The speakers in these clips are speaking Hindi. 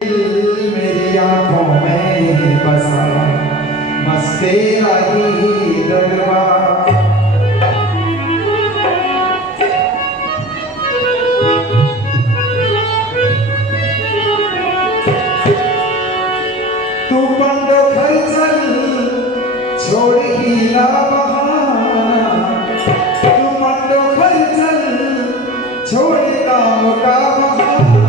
मेरी आंखों में बसा बस तेरा ही दरबार। तू बंद घर चल छोड़ ही ना बहाना, तू बंद घर चल छोड़ काम का बहाना।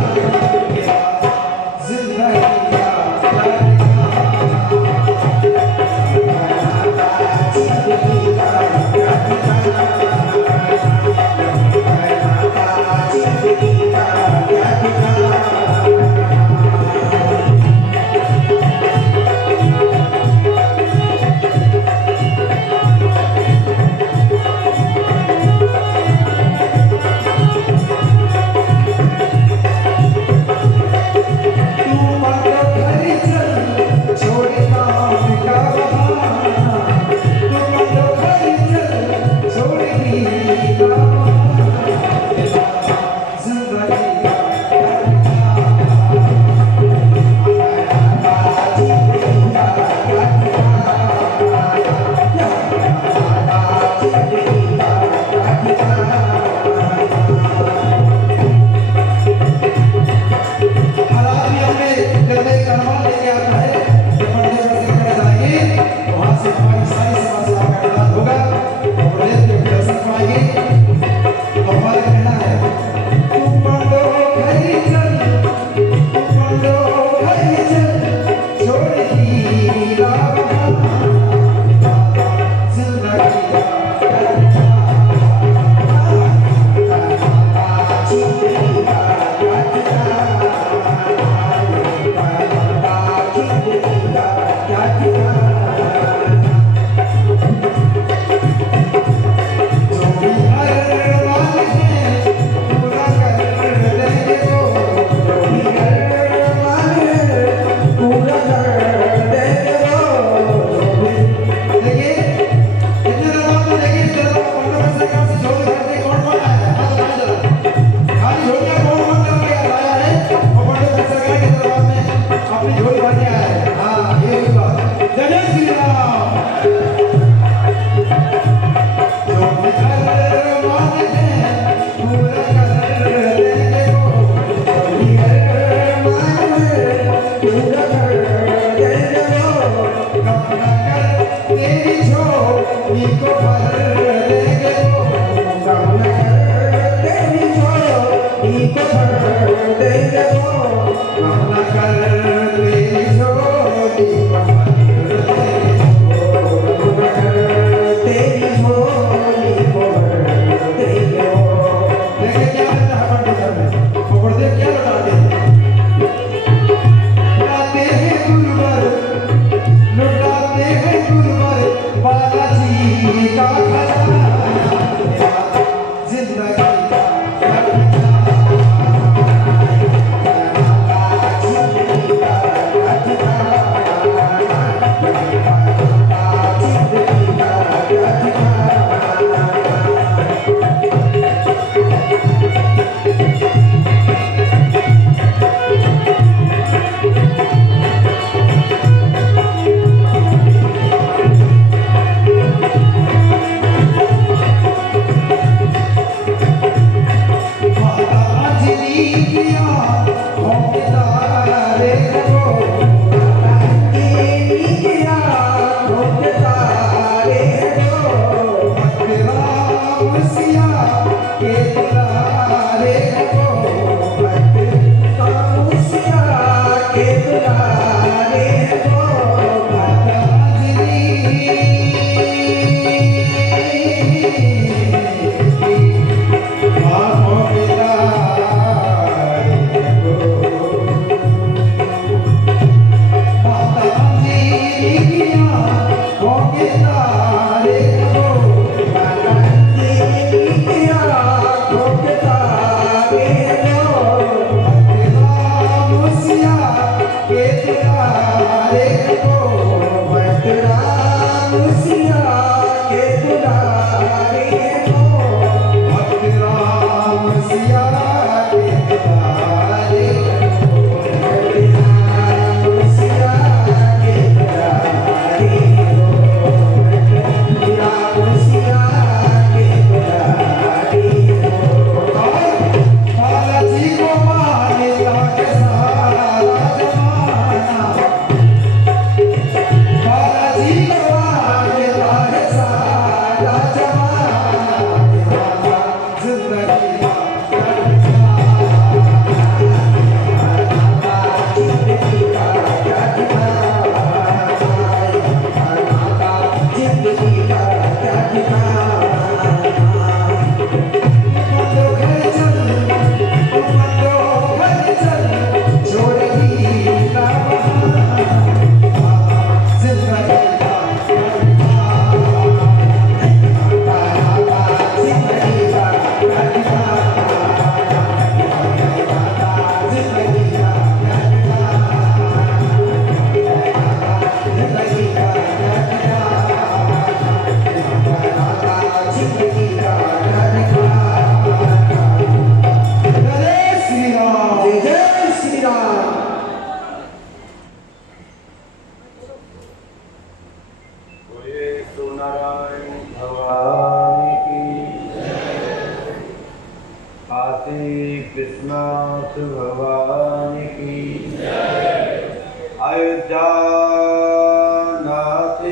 अयोध्यानाथ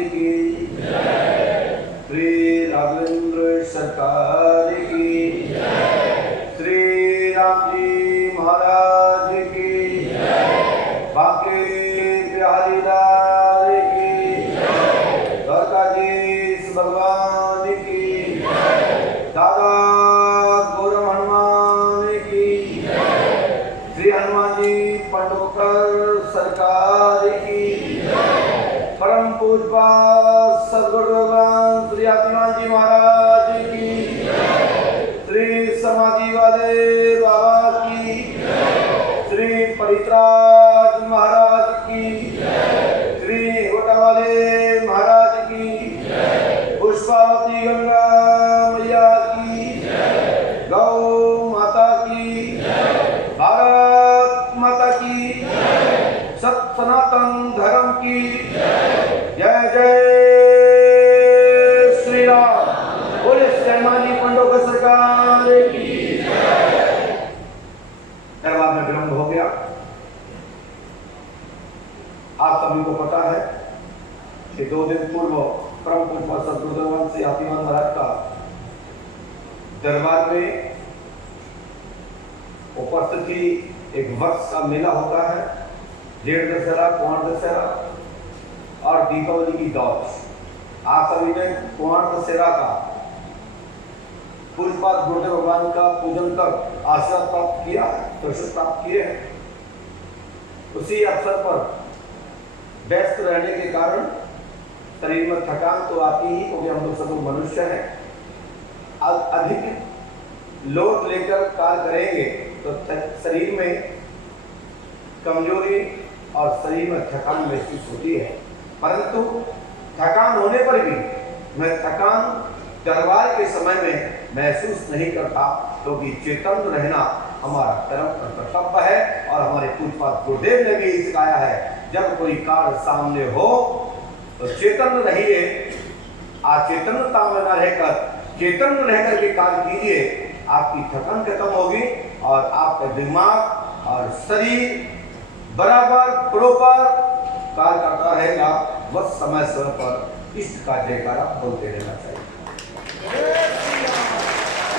की श्री राघवेंद्र सरकार की श्री राम जी महाराज की बांके बिहारी लाल की द्वारकाधीश भगवान की दादा गौरव हनुमान की श्री हनुमान जी पंडोकर सरकार की परम पूज्य सद्गुरु भगवान श्री आत्मान जी महाराज की श्री समाधि वाले बाबा की श्री परित्राज महाराज की श्री होटा वाले महाराज की पुष्पावती गंगा मैया की गौ माता की भारत माता की सनातन धर्म की जय जय श्री राम। बोले श्रीमानी पंडोकर सरकार की। दरबार में विलंब हो गया। आप सभी को पता है कि 2 दिन पूर्व परम पूज्य सद्गुरुदेव श्री हाथीमान महाराज का दरबार में उपस्थिति एक वर्ष का मेला होता है। जेठ दशहरा, कुंवर दशहरा और दीपावली की दौड़। आप सभी ने कुंवर दशहरा का पूज्यपाद गुरुदेव भगवान का पूजन कर आशीर्वाद प्राप्त किया, दर्शन प्राप्त किए हैं। उसी अवसर पर व्यस्त रहने के कारण शरीर में थकान तो आती ही, क्योंकि हम लोग सब मनुष्य हैं। अधिक लोड लेकर कार्य करेंगे तो शरीर में कमजोरी और शरीर में थकान महसूस होती है। परंतु थकान होने पर भी मैं थकान दरबार के समय में महसूस नहीं करता, क्योंकि चेतन रहना हमारा कर्म और कर्तव्य है। और हमारे पूज्यपाद गुरुदेव ने भी सिखाया है, जब कोई कार्य सामने हो तो चेतन रहिए, अचेतनता में न रहकर चेतन रहकर के कार्य कीजिए। आपकी थकान खत्म होगी और आपका दिमाग और शरीर बराबर बरोबर कार्य करता रहेगा। बस समय समय पर इष्ट का जयकारा बोलते रहना चाहिए,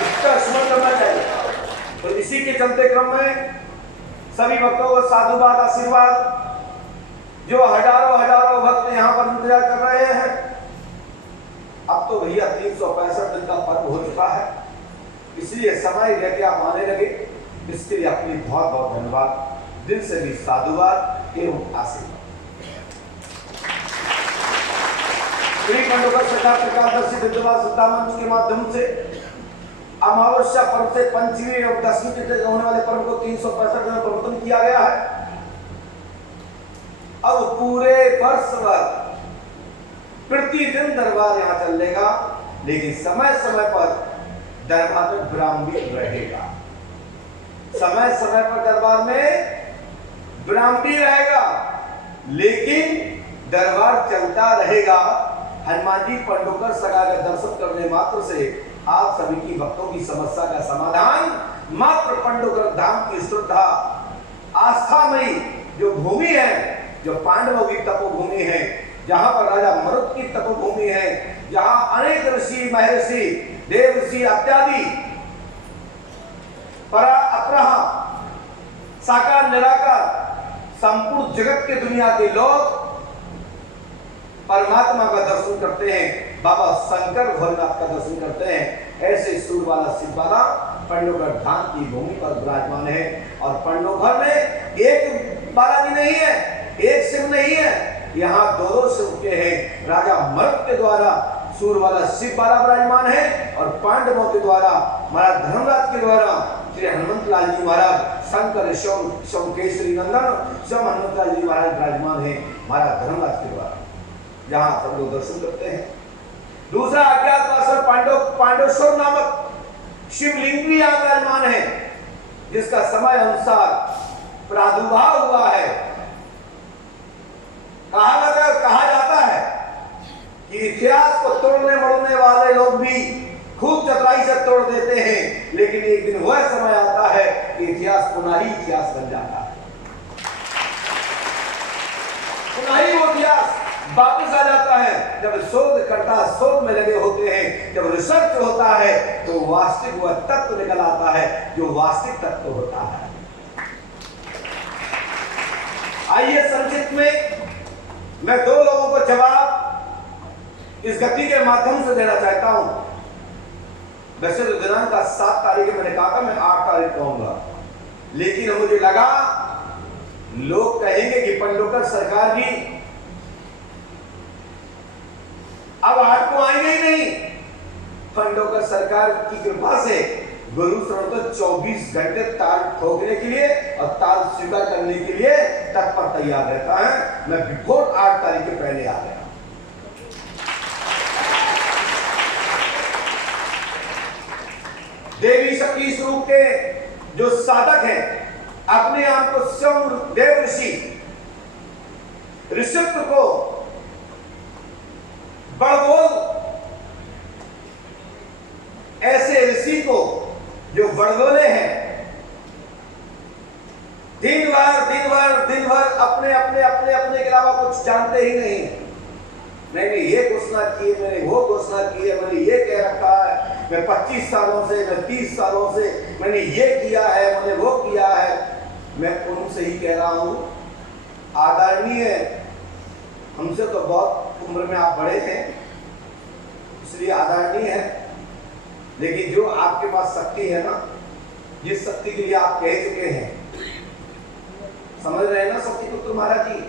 इसका स्मरण करना चाहिए। तो इसी के चलते क्रम में सभी भक्तों को साधुवाद आशीर्वाद। जो हजारों भक्त यहाँ पर इंतजार कर रहे हैं। अब तो भैया 365 दिन का पर्व हो चुका है, इसलिए समय लेके आप आने लगे। इसके लिए अपनी बहुत बहुत धन्यवाद, दिल से भी साधुवाद एवं आशीर्वाद। श्री पंडोकर सरकार प्रकाशदर्शी विद्वान श्रद्धा मंच के माध्यम से अमावस्या पर्व से पंचमी और 10वीं तिथि होने वाले पर्व को 365 दिन प्रवर्तन किया गया है। अब पूरे वर्ष भर प्रतिदिन दरबार यहाँ चलेगा, लेकिन समय समय पर दरबार में ब्राह्मण रहेगा। समय समय पर दरबार में ब्राह्मणी रहेगा, लेकिन दरबार चलता रहेगा। हनुमान जी पंडोकर सगा का दर्शन करने मात्र से आप सभी की भक्तों की समस्या का समाधान मात्र पंडोकर धाम की श्रद्धा आस्थामयी जो भूमि है, जो पांडवों की तपोभूमि है, जहां पर राजा मरुत की तपोभूमि है, जहां अनेक ऋषि महर्षि देव ऋषि इत्यादि परा अपरा साकार निराकार संपूर्ण जगत के दुनिया के लोग परमात्मा का दर्शन करते हैं, बाबा शंकर भोलेनाथ का दर्शन करते हैं। ऐसे सूरवाला शिववाला पंडोकर धाम की भूमि पर विराजमान है। और पंडोकर में एक बालाजी नहीं है, एक शिव नहीं है, यहाँ 2 शिव के हैं। राजा मरुत के द्वारा सूरवाला शिववाला विराजमान है और पांडवों के द्वारा महाराज धर्मराज के द्वारा श्री हनुमंत लाल जी महाराज शंकर शव केसरी नंदन स्वयं हनुमंत लाल जी महाराज विराजमान है महाराज धर्मराज के द्वारा, जहां सब लोग दर्शन करते हैं। दूसरा अज्ञातवासर पांडवेश्वर नामक शिवलिंग भी यहाँ विराजमान है, जिसका समय अनुसार प्रादुर्भाव हुआ है। कहा जाता है कि इतिहास को तोड़ने मरोड़ने वाले लोग भी खूब चतुराई से तोड़ देते हैं, लेकिन एक दिन वह समय आता है कि इतिहास पुनः ही इतिहास बन जाता है। उतना ही वो अभ्यास वापस आ जाता है जब शोधकर्ता शोध में लगे होते हैं, जब रिसर्च होता है तो वास्तविक वह तत्व निकल आता है जो वास्तविक तत्व होता है। आइए संक्षिप्त में मैं दो लोगों को जवाब इस गति के माध्यम से देना चाहता हूं। वैसे तो दिनांक का 7 तारीख मैंने कहा था, मैं 8 तारीख कहूंगा, लेकिन मुझे लगा लोग कहेंगे कि पंडोकर सरकार जी अब 8 को आएंगे ही नहीं। पंडोकर सरकार की कृपा से गुरु शरण तो 24 घंटे ताल ठोकने के लिए और ताल स्वीकार करने के लिए तत्पर तैयार रहता है। मैं बिफोर 8 तारीख के पहले आ गया। देवी शक्ति स्वरूप के जो साधक हैं, अपने आप को स्वयं देव ऋषि ऋषित्व को बड़बोल ऐसे ऋषि को जो बड़बोले हैं, दिन भर अपने के अलावा कुछ जानते ही नहीं। मैंने ये घोषणा की, मैंने वो घोषणा की है, मैंने ये कह रखा है, मैं 25 सालों से, मैं 30 सालों से मैंने ये किया है, मैंने वो किया है। मैं उनसे ही कह रहा हूं, आदरणीय, हमसे तो बहुत उम्र में आप बड़े हैं इसलिए आदरणीय है, लेकिन जो आपके पास शक्ति है ना, जिस शक्ति के लिए आप कह चुके हैं, समझ रहे हैं ना शक्ति पुत्र महाराज जी,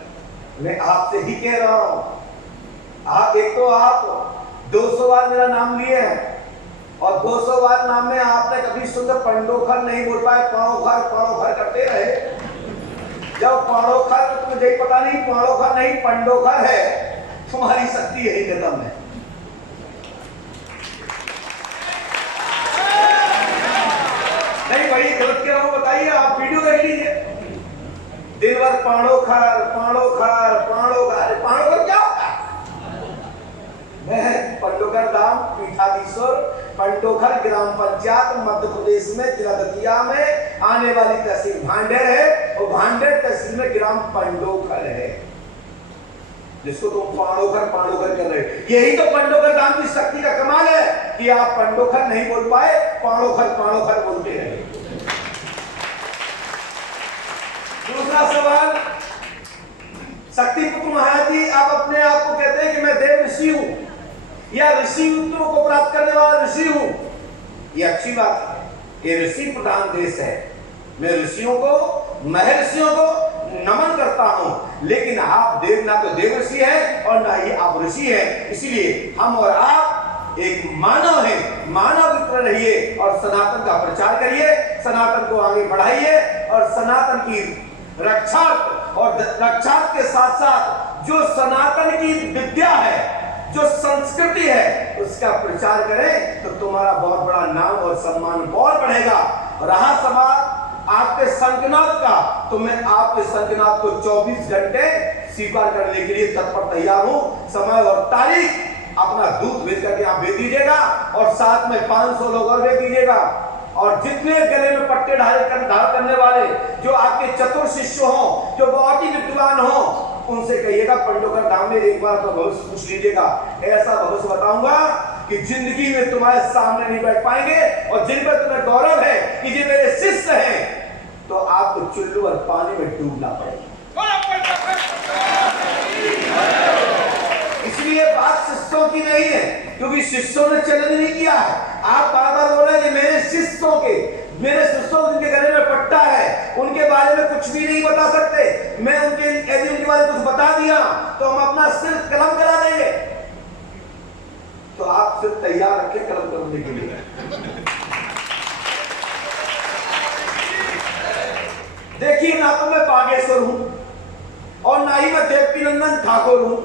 मैं आपसे ही कह रहा हूं। आप एक तो आप 200 बार मेरा नाम लिए हैं और 200 बार नाम में आपने कभी शुद्ध पंडोखर नहीं बोल पाए, पाणोखर करते रहे। जब पाणोखर तो मुझे पता नहीं, पाणोखर नहीं पंडोखर है, तुम्हारी शक्ति यही खत्म है। नहीं भाई गलत कह रहा हूं, बताइए, आप वीडियो देख लीजिए। दिन भर पाणोखर क्या होता है? मैं पंडोखर धाम पीठाधीश्वर पंडोखर ग्राम पंचायत मध्य प्रदेश में जिला दतिया में आने वाली तहसील भांडेर है, और भांडेर तहसील में ग्राम पंडोखर है, जिसको तुम पाणोखर कर रहे हो। यही तो पंडोखर धाम की शक्ति का कमाल है कि आप पंडोखर नहीं बोल पाए, पाणोखर बोलते हैं। दूसरा सवाल, शक्ति पुत्र महाराज जी आप अपने आप को कहते हैं कि मैं देव ऋषि हूं या ऋषित्व को प्राप्त करने वाला ऋषि हूं, ये अच्छी बात है। ये ऋषि प्रधान देश है, मैं ऋषियों को, महर्षियों को नमन करता हूं, लेकिन आप देव ना तो देव ऋषि हैं और ना ही आप ऋषि हैं। इसीलिए हम और आप एक मानव हैं, मानव की तरह रहिए और सनातन का प्रचार करिए, सनातन को आगे बढ़ाइए और सनातन की रक्षा और रक्षा के साथ साथ जो सनातन की विद्या है, जो संस्कृति है, उसका प्रचार करें तो तुम्हारा बहुत बड़ा नाम और सम्मान और बढ़ेगा। रहा सवाल आपके संकनाथ का, तो मैं आपके संकनाथ को 24 घंटे स्वीकार करने के लिए तत्पर तैयार हूं। समय और तारीख अपना दूध भेज करके आप भेज दीजिएगा और साथ में 500 लोग और भेज दीजिएगा। और जितने गले में पट्टे धारण करने वाले जो आपके चतुर शिष्य हों, जो बहुत ही विद्वान हों, उनसे कहिएगा पंडोखर धाम में एक बार अपना भविष्य पूछ लीजिएगा। ऐसा भविष्य बताऊंगा कि जिंदगी में तुम्हारे सामने नहीं बैठ पाएंगे, और जिन पर तुम्हें गौरव है कि ये मेरे शिष्य हैं, तो आपको चुल्लू और पानी में डूबना पड़ेगा। इसलिए बात शिष्यों की नहीं है, क्योंकि शिष्यों ने चलन नहीं किया है। आप बार बार बोल रहे हैं मेरे शिष्यों जिनके गले में पट्टा है, उनके बारे में कुछ भी नहीं बता सकते। मैं उनके बारे में कुछ बता दिया तो हम अपना सिर कलम करा देंगे। तो आप सिर तैयार रखें कलम करने के लिए। देखिए, ना तो मैं बागेश्वर हूं और ना ही मैं देवकी नंदन ठाकुर हूं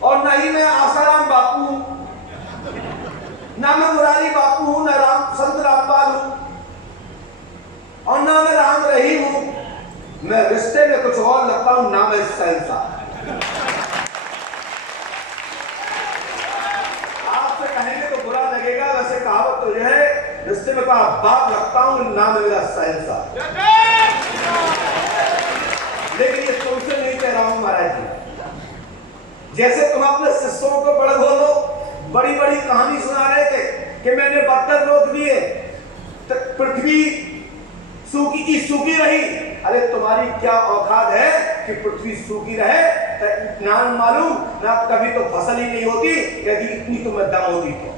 और ना ही मैं आसाराम बापू हूं, ना मैं मुरारी बापू हूं, ना संत रामपाल हूं और ना मैं राम रहीम हूं। मैं रिश्ते में कुछ और लगता हूं, ना मैं शहंशाह। आपसे कहेंगे तो बुरा लगेगा, वैसे कहावत तो यह है, रिश्ते में कहा बाप लगता हूं, ना मैं मेरा शहंशाह। लेकिन ये तुमसे नहीं कह रहा हूं महाराज महाराज जी। जैसे तुम अपने शिष्यों को बड़े बोलो, बड़ी बड़ी कहानी सुना रहे थे कि मैंने बर्तन रोक दिए तो पृथ्वी सूखी की सूखी रही। अरे तुम्हारी क्या औकात है कि पृथ्वी सूखी रहे? ना मालूम ना, कभी तो फसल ही नहीं होती। यदि इतनी तुम्हें दम होती तो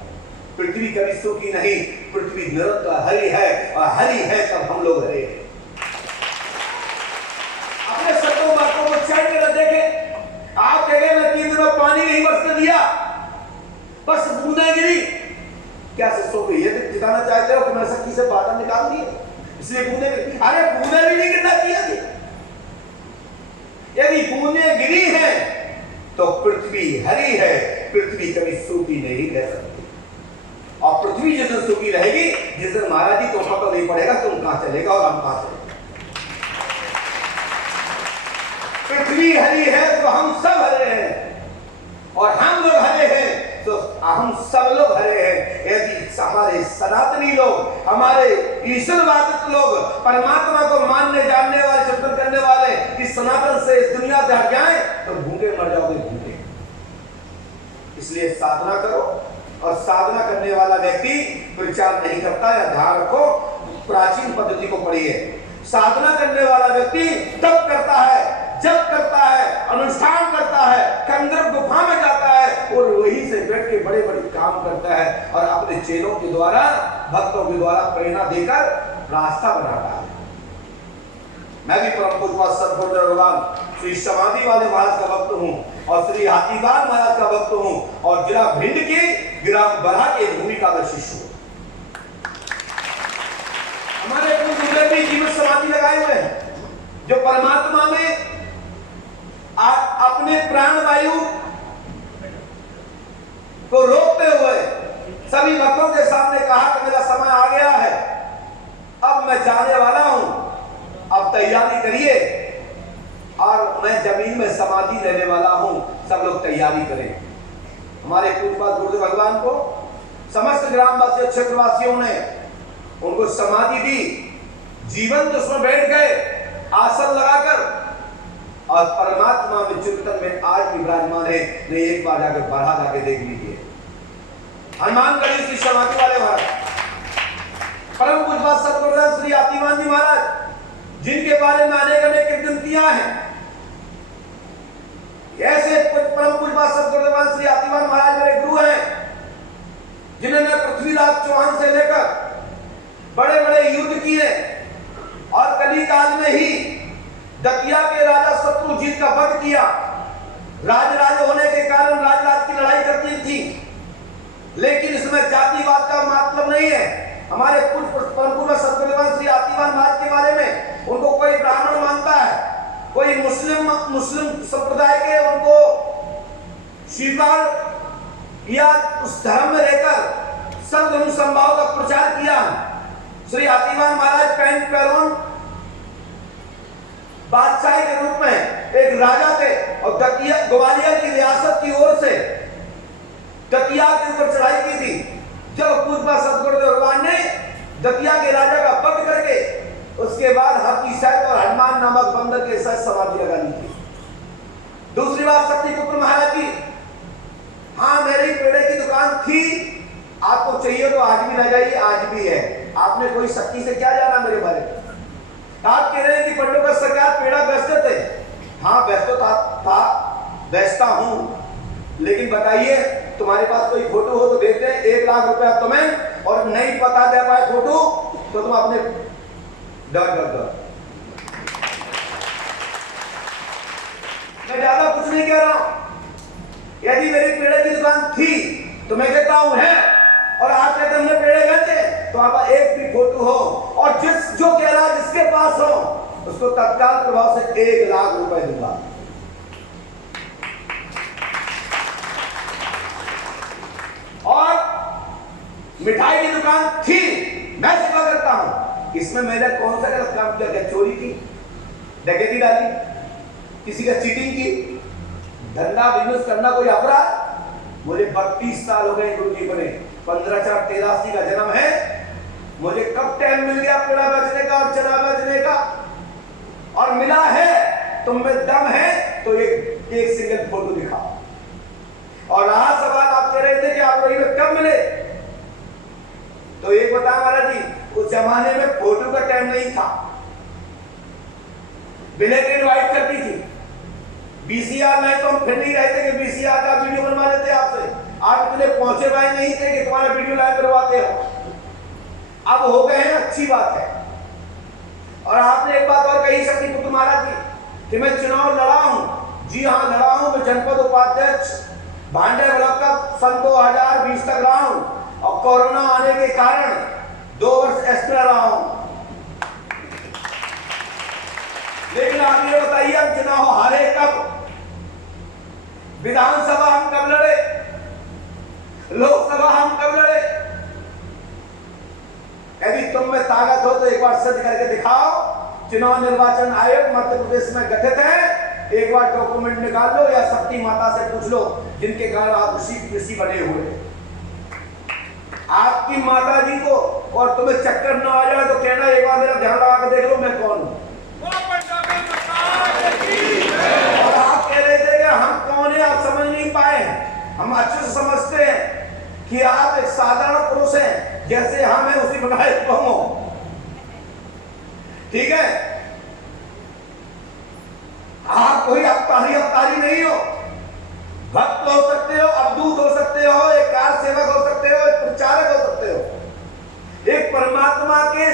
पृथ्वी कभी सूखी नहीं, पृथ्वी निरंतर हरी है, और हरी है तब हम लोग हरे हैं। अपने सत्यों बातों को चढ़ कर देखे। आप कहेंगे मैं 3 दिन में पानी नहीं बरसने दिया, बस बूंदें गिरी। क्या शिष्यों को ये जिताना चाहते हो कि मैं शक्ति से बादल निकाल दिए इसलिए बूंदे गिरी? अरे बूंदे भी नहीं गिरना चाहिए। यदि बूंदे गिरी है तो पृथ्वी हरी है, पृथ्वी कभी सूखी नहीं रह सकती। और पृथ्वी जिस दिन सूखी रहेगी, जिस दिन महाराज जी को पता नहीं पड़ेगा तुम कहां चलेगा और हम कहां चलेगा। पृथ्वी हरी है तो हम सब हरे हैं, और हम लोग हरे हैं तो हम सब लोग हरे हैं। यदि हमारे सनातनी लोग, हमारे ईश्वरवादित लोग, परमात्मा को मानने जानने वाले, चिंतन करने वाले इस सनातन से इस दुनिया से हट जाए तो भूखे मर जाओगे, भूखे। इसलिए साधना करो, और साधना करने वाला व्यक्ति प्रचार नहीं करता। या ध्यान रखो, प्राचीन पद्धति को पढ़िए। साधना करने वाला व्यक्ति तप करता है, जप करता है, अनुष्ठान करता है, कंदर गुफा में जाता है और वहीं से बैठ के बड़े बड़े काम करता है, और अपने चेलों के द्वारा, भक्तों के द्वारा प्रेरणा देकर रास्ता बनाता है। मैं भी परम पूज्य सद्गुरु भगवान श्री समाधि वाले महाराज का भक्त हूँ, और श्री हाथीवाल महाराज का भक्त हूँ, और जिला भिंड के ग्राम बरहा के भूमिका का शिष्य हूँ। हमारे गुरुदेव भी जीवन समाधि लगाए हुए हैं, जो परमात्मा में अपने प्राण वायु को रोकते हुए सभी भक्तों के सामने कहा कि मेरा समय आ गया है, अब मैं जाने वाला हूं, अब तैयारी करिए, और मैं जमीन में समाधि लेने वाला हूं, सब लोग तैयारी करें। हमारे पूज्य गुरुदेव भगवान को समस्त ग्रामवासियों, क्षेत्रवासियों ने उनको समाधि दी, जीवन तो उसमें बैठ गए आसन लगाकर, और परमात्मा में चिंतन में आज भी विराजमान है। नहीं, एक बार जाकर बरहा जाके देख लीजिए। हनुमानगढ़ी श्री समाधि वाले महाराज, परम पूज्य सतगुरुदेव श्री हाथीवाल जी महाराज, जिनके बारे में अनेक अनेक कीर्तनियां हैं, ऐसे परम पूज्य सतगुरुदेव श्री हाथीवाल महाराज मेरे गुरु हैं, जिन्होंने पृथ्वीराज चौहान से लेकर बड़े बड़े युद्ध किए, और कली काल में ही दतिया के राजा शत्रुजीत का वध किया। राज होने के कारण राज की लड़ाई करती थी, लेकिन इसमें जातिवाद का मतलब नहीं है। हमारे परम सतगुरुदेव श्री हाथीवाल महाराज के बारे में उनको कोई ब्राह्मण मानता है, कोई मुस्लिम संप्रदाय के उनको स्वीकार या उस धर्म में रहकर सब धर्म संभाव का प्रचार किया। श्री हाथीवाल महाराज पैंट पैरोन बादशाही के रूप में एक राजा थे, और दतिया ग्वालियर की रियासत की ओर से दतिया के ऊपर चढ़ाई की थी। जब पूज्य सतगुरुदेव भगवान ने दतिया के राजा का वध करके उसके बाद हाथी सहित और हनुमान नामक बंदर के साथ समाधि लगा ली थी। दूसरी बात, शक्तिपुत्र महाराज की, हाँ मेरी पेड़े की दुकान थी, आपको चाहिए तो आज भी ले जाइए, आज भी है। आपने कोई शक्ति से क्या जाना मेरे बारे में? आप कह रहे हैं कि पंडों का सरकार पेड़ा बेचते थे। हाँ बेचता हूं, लेकिन बताइए तुम्हारे पास कोई फोटो हो तो देते हैं 1 लाख रुपया तुम्हें, और नहीं पता दे पाए फोटो तो तुम अपने डर। मैं ज्यादा कुछ नहीं कह रहा हूं। यदि मेरी पेड़े की दुकान थी तो मैं कहता हूं है, और आप कहते हमने पेड़े बेचे, तो आप एक भी फोटो हो, और जो कह रहा है जिसके पास हो उसको तत्काल प्रभाव से 1 लाख रुपए दूंगा। और मिठाई की दुकान थी, मैं सेवा करता हूं, इसमें मैंने कौन सा गलत काम किया? क्या चोरी की, डकैती डाली, किसी का चीटिंग की? धंधा बिजनेस करना कोई अपराध? मुझे 32 साल हो गए गुरु जी बने, 15/4/83 का जन्म है। मुझे कब टाइम मिल गया पेड़ा बेचने का और चना बेचने का? और मिला है, तुम में दम है तो एक एक सिंगल फोटो दिखाओ। और रहा सवाल, आप कह रहे थे कि आप रही में कब मिले, तो एक बता महाराज जी, उस जमाने में फोटो का टाइम नहीं था, ब्लैक एंड व्हाइट करती थी, बीसीआर नहीं तो हम फिर नहीं रहते कि बीसीआर का वीडियो बनवा लेते आपसे, आप इतने पहुंचे भाई नहीं थे कि तुम्हारा वीडियो लाइव करवाते हो। अब हो गए हैं, अच्छी बात है। और आपने एक बात और कही शक्ति पुत्र महाराज जी कि मैं चुनाव लड़ा हूं। जी हाँ, लड़ा हूं। मैं जनपद उपाध्यक्ष भांडे ब्लॉक का सन 2020 तक रहा हूं और कोरोना आने के कारण 2 वर्ष एक्स्ट्रा रहा हूं। लेकिन आप ये बताइए, हम चुनाव हारे कब? विधानसभा हम कब लड़े? लोकसभा हम कब लड़े? यदि तुम में ताकत हो तो एक बार सिद्ध करके दिखाओ। चुनाव निर्वाचन आयोग मध्य प्रदेश में गठित है, एक बार डॉक्यूमेंट निकाल लो या शक्ति माता से पूछ लो जिनके कारण आप ऋषि बने हुए। आपकी माता जी को और तुम्हें चक्कर न आ जाए तो कहना, एक बार मेरा ध्यान लगा के देख लो मैं कौन हूं। और आप कह रहे थे कि हम कौन है, आप समझ नहीं पाए। हम अच्छे से समझते हैं कि आप एक साधारण पुरुष हैं, जैसे हम हैं उसी बनाए तुम हो, ठीक है? आप कोई अवतारी नहीं हो। भक्त हो सकते हो, अवधूत हो सकते हो, एक कार सेवक हो सकते हो, एक प्रचारक हो सकते हो। एक परमात्मा के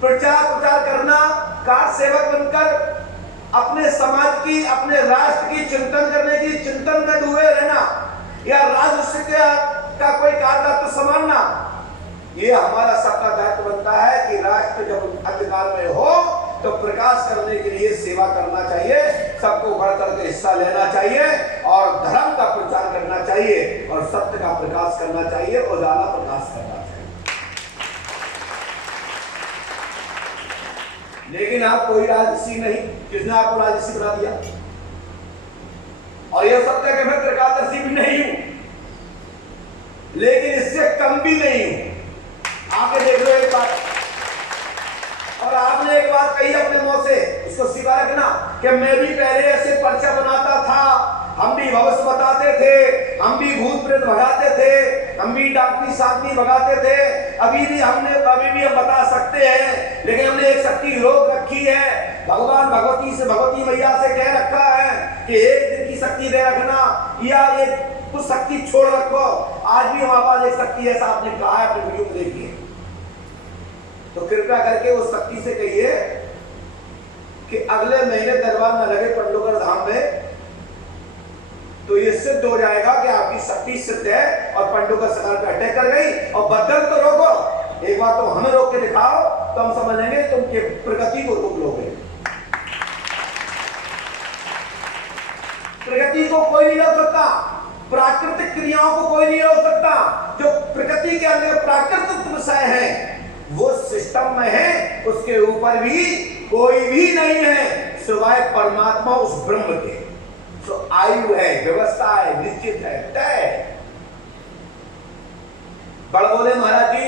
प्रचार करना, कार सेवक बनकर अपने समाज की, अपने राष्ट्र की चिंतन करने की, चिंतन में डूबे रहना, या राजस्व का कोई कार्य तो संभालना, ये हमारा सबका दायित्व बनता है कि राष्ट्र जब अंधकार में हो तो प्रकाश करने के लिए सेवा करना चाहिए, सबको बढ़कर के हिस्सा लेना चाहिए और धर्म का प्रचार करना चाहिए और सत्य का प्रकाश करना चाहिए, उजाला प्रकाश करना चाहिए। लेकिन आप कोई राजसी नहीं, किसने आपको राजसी बना दिया? और यह सत्य कि मैं त्रिकालदर्शी भी नहीं हूं, लेकिन इससे कम भी नहीं हूं। आके देख लो एक बात। और आपने एक बात कही अपने मुंह से, इसको सिवा रखना कि मैं भी पहले ऐसे पर्चा बनाता था, हम भी भविष्य बताते थे, हम भी भूत प्रेत भगाते थे, हम भी डाकनी साधनी भगाते थे, अभी भी हम बता सकते हैं। लेकिन हमने एक शक्ति रोक रखी है, भगवान भगवती से, भगवती मैया से कह रखा है कि एक दिन की शक्ति दे रखना या एक कुछ शक्ति छोड़ रखो। आज भी हमारे पास एक शक्ति ऐसा आपने कहा है, अपने वीडियो में देखिए, तो कृपया करके उस शक्ति से कहिए कि अगले महीने दरबार न लगे पंडोगर धाम में, तो ये सिद्ध हो जाएगा कि आपकी शक्ति सिद्ध है और पंडोगर सरकार पे अटैक कर गई। और बदल तो रोको, एक बार तो हमें रोक के दिखाओ तो हम समझ लेंगे तुम के प्रगति को रोक लोगे। प्रगति को कोई नहीं रोक सकता, प्राकृतिक क्रियाओं को कोई नहीं रोक सकता। जो प्रकृति के अंदर प्राकृतिक विषय है वो सिस्टम में है, उसके ऊपर भी कोई भी नहीं है सिवाय परमात्मा उस ब्रह्म के। तो आयु है, व्यवस्था है, निश्चित है, तय है। बड़ बोले महाराज जी,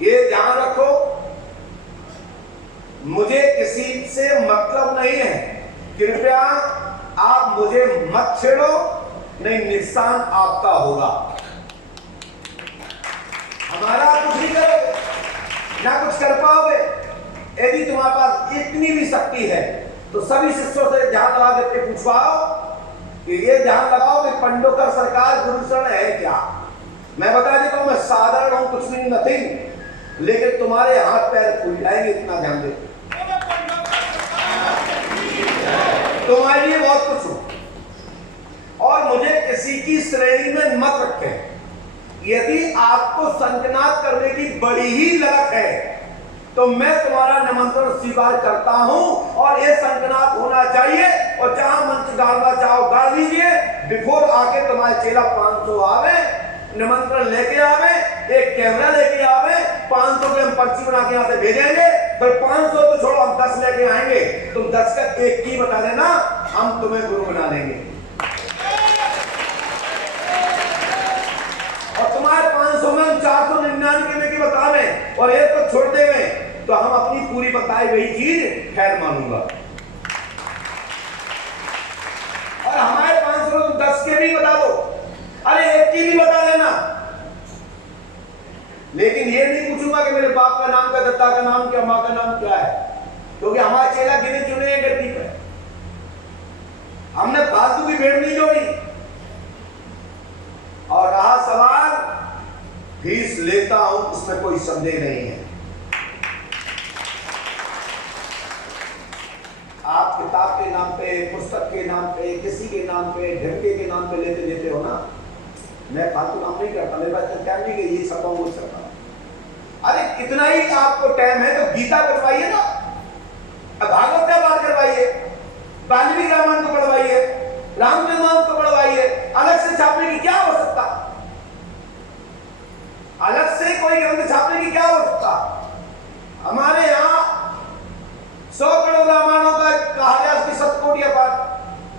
ये ध्यान रखो, मुझे किसी से मतलब नहीं है, कृपया आप मुझे मत छेड़ो, नहीं नुकसान आपका होगा। हमारा कुछ नहीं करोगे, ना कुछ कर पाओगे। यदि तुम्हारे पास इतनी भी शक्ति है तो सभी शिष्यों से ध्यान लगा करके पूछवाओ कि ये ध्यान लगाओ कि पंडोकर सरकार गुरु शरण है क्या। मैं बता देता हूं, मैं साधारण हूं, कुछ नहीं, नथिंग, लेकिन तुम्हारे हाथ पैर फूल जाएंगे, इतना ध्यान दे। तुम्हारे लिए बहुत कुछ हो और मुझे किसी की श्रेणी में मत रखें। यदि आपको संकनाद करने की बड़ी ही ललक है तो मैं तुम्हारा निमंत्रण स्वीकार करता हूं और ये संकनाद होना चाहिए। और जहां मंच गाड़ना चाहो गाड़ लीजिए, बिफोर आके तुम्हारे चेला 500 आवे, निमंत्रण लेके आवे, एक कैमरा लेके आवे, 500 के हम पर्ची बना के यहां से भेजेंगे, फिर 500 तो छोड़ो हम 10 लेके आएंगे, तुम 10 का एक की बता देना, हम तुम्हें गुरु बना लेंगे। और तुम्हारे 500 में हम 499 में की बतावे और एक को छोड़ देवे तो हम अपनी पूरी बताई गई चीज खैर मानूंगा। के भी बता दो, अरे एक की भी बता देना, लेकिन ये नहीं पूछूंगा कि मेरे बाप का नाम क्या, दत्ता का नाम क्या, माँ का नाम क्या है, क्योंकि हमारे चेला गिने चुने हैं गद्दी पे, हमने फालतू की भीड़ नहीं जोड़ी। और रहा सवाल, फीस लेता हूं उसमें कोई संदेह नहीं है। आप किताब के नाम पे, पुस्तक के नाम पे, किसी के नाम पे, ढक्के के नाम पे लेते देते हो ना, मैं फालतू काम नहीं करता, मेरे पास टाइम नहीं कि ये सब बोल सकता। अरे कितना ही आपको टाइम है तो गीता पढ़वाइए ना, भागवत का पाठ करवाइए, वाल्मीकि रामायण को पढ़वाइए, रामचरितमानस को पढ़वाइए, अलग से छापने की क्या आवश्यकता, अलग से कोई ग्रंथ छापने की क्या आवश्यकता। हमारे यहाँ 100 करोड़ रामायणों का कहा गया, उसकी 7 कोटि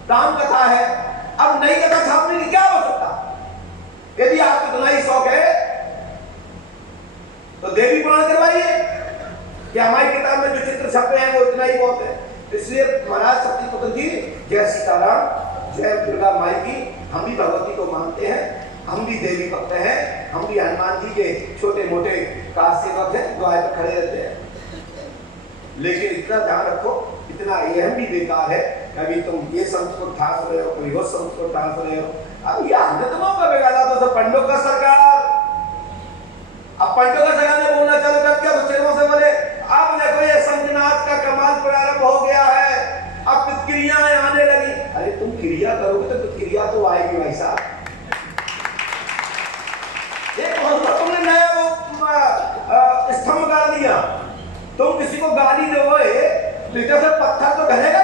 राम कथा है, अब नई कथा छापने की क्या आवश्यकता। यदि आपको इतना ही शौक है तो देवी पुराण करवाइए, कि हमारी किताब में जो चित्र छपे हैं वो इतना ही बहुत है। इसलिए महाराज शक्तिपुत्र जी, जय सीताराम, जय दुर्गा माई की, हम भी भगवती को मानते हैं, हम भी देवी भक्त हैं, हम भी हनुमान जी के छोटे मोटे कार सेवक हैं, द्वार पर खड़े रहते हैं। लेकिन इतना ध्यान रखो, इतना यह भी बेकार है, कभी तुम ये संत को ठास रहे हो, कभी वो संत को ठास रहे हो। अब ये आंदोलनों का बेगाला तो सब पंडों का सरकार, अब पंडों का सरकार ने बोलना चालू कर दिया, तो चेलों से बोले अब देखो ये संतनाथ का कमाल प्रारंभ हो गया है, अब क्रियाएं आने लगी। अरे तुम क्रिया करोगे तो क्रिया तो आएगी भाई साहब। ये कौन सा तुमने नया वो स्तंभ कर दिया, तुम किसी को गाली दोगे तो इधर से पत्थर तो ढलेगा,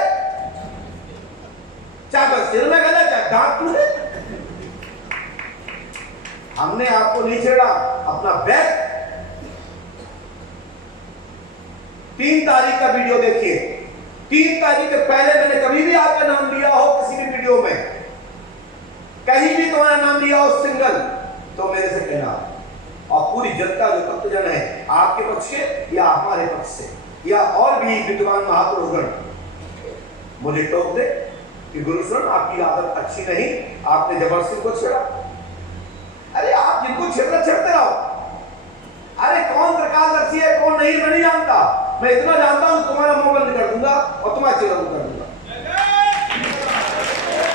चाहे सिर में गले चाहे दांत टूटे। हमने आपको नहीं छेड़ा, अपना बैग 3 तारीख का वीडियो देखिए, 3 तारीख के पहले मैंने कभी भी आपका नाम लिया हो किसी भी वीडियो में, कहीं भी तुम्हारा नाम लिया हो सिंगल, तो मेरे से कहना। और पूरी जनता जो भक्तजन है आपके पक्ष के या हमारे पक्ष से या और भी विद्वान महापुरुषगण मुझे टोक दे कि गुरुशरण आपकी आदत अच्छी नहीं, आपने जबरदस्ती को छेड़ा। अरे आप जिनको छेड़ना छेड़ते रहो, अरे कौन त्रिकालदर्शी है कौन नहीं मैं नहीं जानता, मैं इतना जानता हूं तुम्हारा मुंह बंद कर दूंगा और तुम्हारा चेहरा कर दूंगा।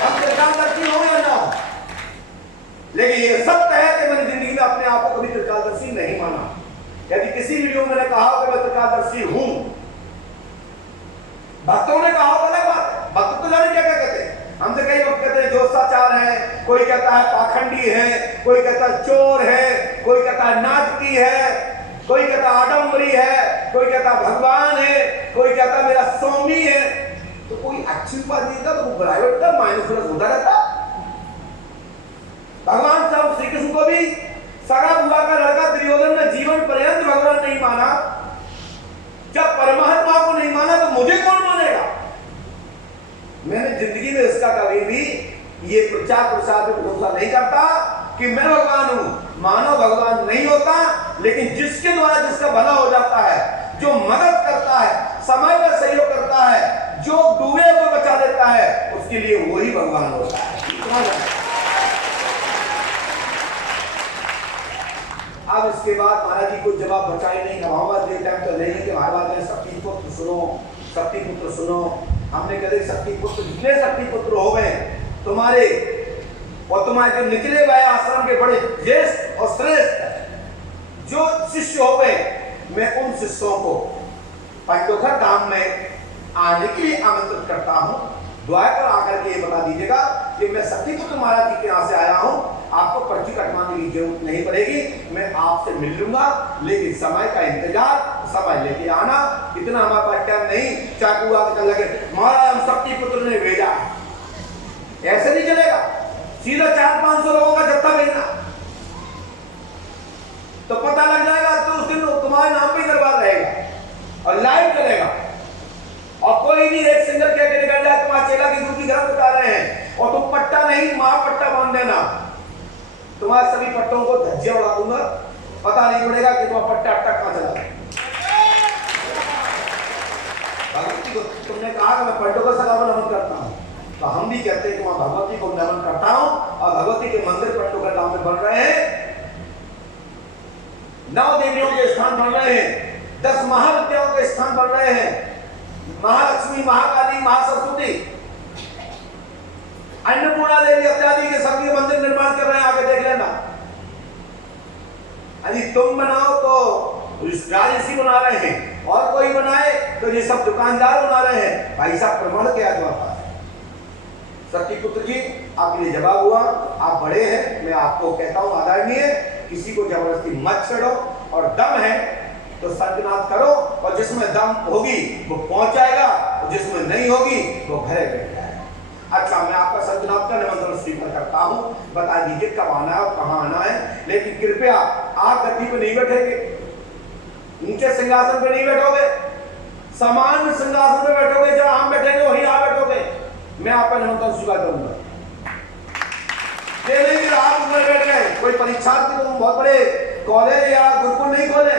हम त्रिकालदर्शी हो या ना हो, लेकिन ये सत्य है कि मैंने जिंदगी में अपने आप को कभी त्रिकालदर्शी नहीं माना। यदि किसी वीडियो में मैंने कहा कि मैं त्रिकालदर्शी हूं, भक्तों ने कहा अलग बात है, भक्त तो जाने क्या क्या कहते हैं। हमसे कई लोग कहते हैं जोशाचार है, कोई कहता है पाखंडी है, कोई कहता है चोर है, कोई कहता है नाटकी है, कोई कहता है आडम्बरी है, कोई कहता है भगवान है, कोई कहता है मेरा स्वामी है। तो कोई अच्छी बात नहीं था तो वो प्राइवेट था, माइनस प्लस होता रहता। भगवान साहब श्री कृष्ण को भी सगा बुआ का लड़का दुर्योधन ने जीवन पर्यंत भगवान नहीं माना, जब परमात्मा को नहीं माना तो मुझे कौन मानेगा। मैंने जिंदगी में इसका कभी भी ये प्रचार प्रसार पे भरोसा नहीं करता कि मैं भगवान हूं। मानव भगवान नहीं होता, लेकिन जिसके द्वारा जिसका भला हो जाता है, जो मदद करता है, समय का सहयोग करता है, जो डूबे को बचा देता है, उसके लिए वही भगवान होता है। अब इसके बाद महाराज जी को जवाब बचा ही नहीं, हमारे टाइम तो नहीं है कि महाराज ने शक्ति पुत्र सुनो, शक्ति पुत्र सुनो। हमने कहे शक्ति पुत्र, जितने शक्ति पुत्र हो गए तुम्हारे और तुम्हारे जो निकले हुए आश्रम के बड़े ज्येष्ठ और श्रेष्ठ जो शिष्य हो गए, मैं उन शिष्यों को पंडोखर धाम में आने के लिए आमंत्रित करता हूं। द्वार पर आकर के ये बता दीजिएगा कि मैं शक्तिपुत्र महाराज जी के यहाँ से आया हूं, आपको पर्ची कटवाने की जरूरत नहीं पड़ेगी, मैं आपसे मिल लूंगा, लेकिन समय का इंतजार, समय लेके आना। इतना हमारे पास टाइम नहीं चाकू आकर लगे महाराज हम शक्तिपुत्र ने भेजा, ऐसे नहीं चलेगा। सीधा 400-500 लोगों का जत्था भेजना तो पता लग जाएगा, तो उस दिन तुम्हारे नाम पे दरबार रहेगा और लाइव चलेगा। और कोई भी एक सिंगल कह के निकल जाए तुम्हारे चेला की दूसरी घर बता रहे हैं और तुम पट्टा नहीं मां पट्टा बांध देना, तुम्हारे सभी पट्टों को धज्जियां उड़ा दूंगा, पता नहीं पड़ेगा कि तुम्हारा पट्टा अट्टा कहां चला गया। भगवती को तुमने कहा कि मैं पंडों का सलाम नमन करता हूं, तो हम भी कहते हैं कि मैं भगवती को नमन करता हूं और भगवती के मंदिर पंडोकर धाम में बन रहे हैं, 9 देवियों के स्थान बन रहे हैं, 10 महाविद्याओं के स्थान बन रहे हैं, महालक्ष्मी, महाकाली, महासरस्वती, अन्नपूर्णा देवी इत्यादि के सबके मंदिर निर्माण कर रहे हैं, आगे देख लेना। यदि तुम बनाओ तो राजसी बना रहे हैं, और कोई बनाए तो ये सब दुकानदार बना रहे हैं। भाई साहब प्रमाण क्या है तुम्हारे पास? सती पुत्र जी, आपके लिए जवाब हुआ, आप बड़े हैं, मैं आपको कहता हूं आदरणीय, किसी को जबरदस्ती मत छेड़ो, और दम है तो सर्वनाथ करो, और जिसमें दम होगी वो पहुंच जाएगा, और जिसमें नहीं होगी वो घरे बैठ जाएगा। अच्छा, मैं आपका संतनाथ का निमंत्रण स्वीकार करता हूं, बता दीजिए कब आना है और कहां आना है, लेकिन कृपया आप गद्दी पे नहीं बैठेंगे, नीचे सिंहासन पे नहीं बैठोगे, सामान्य सिंहासन पे बैठोगे, जहां हम बैठेंगे वहीं आप बैठोगे, मैं आपका निमंत्रण स्वीकार करूंगा। ये नहीं कि आप ऊपर बैठ गए, कोई परीक्षार्थी तुम बहुत बड़े कॉलेज या गुरुकुल नहीं खोले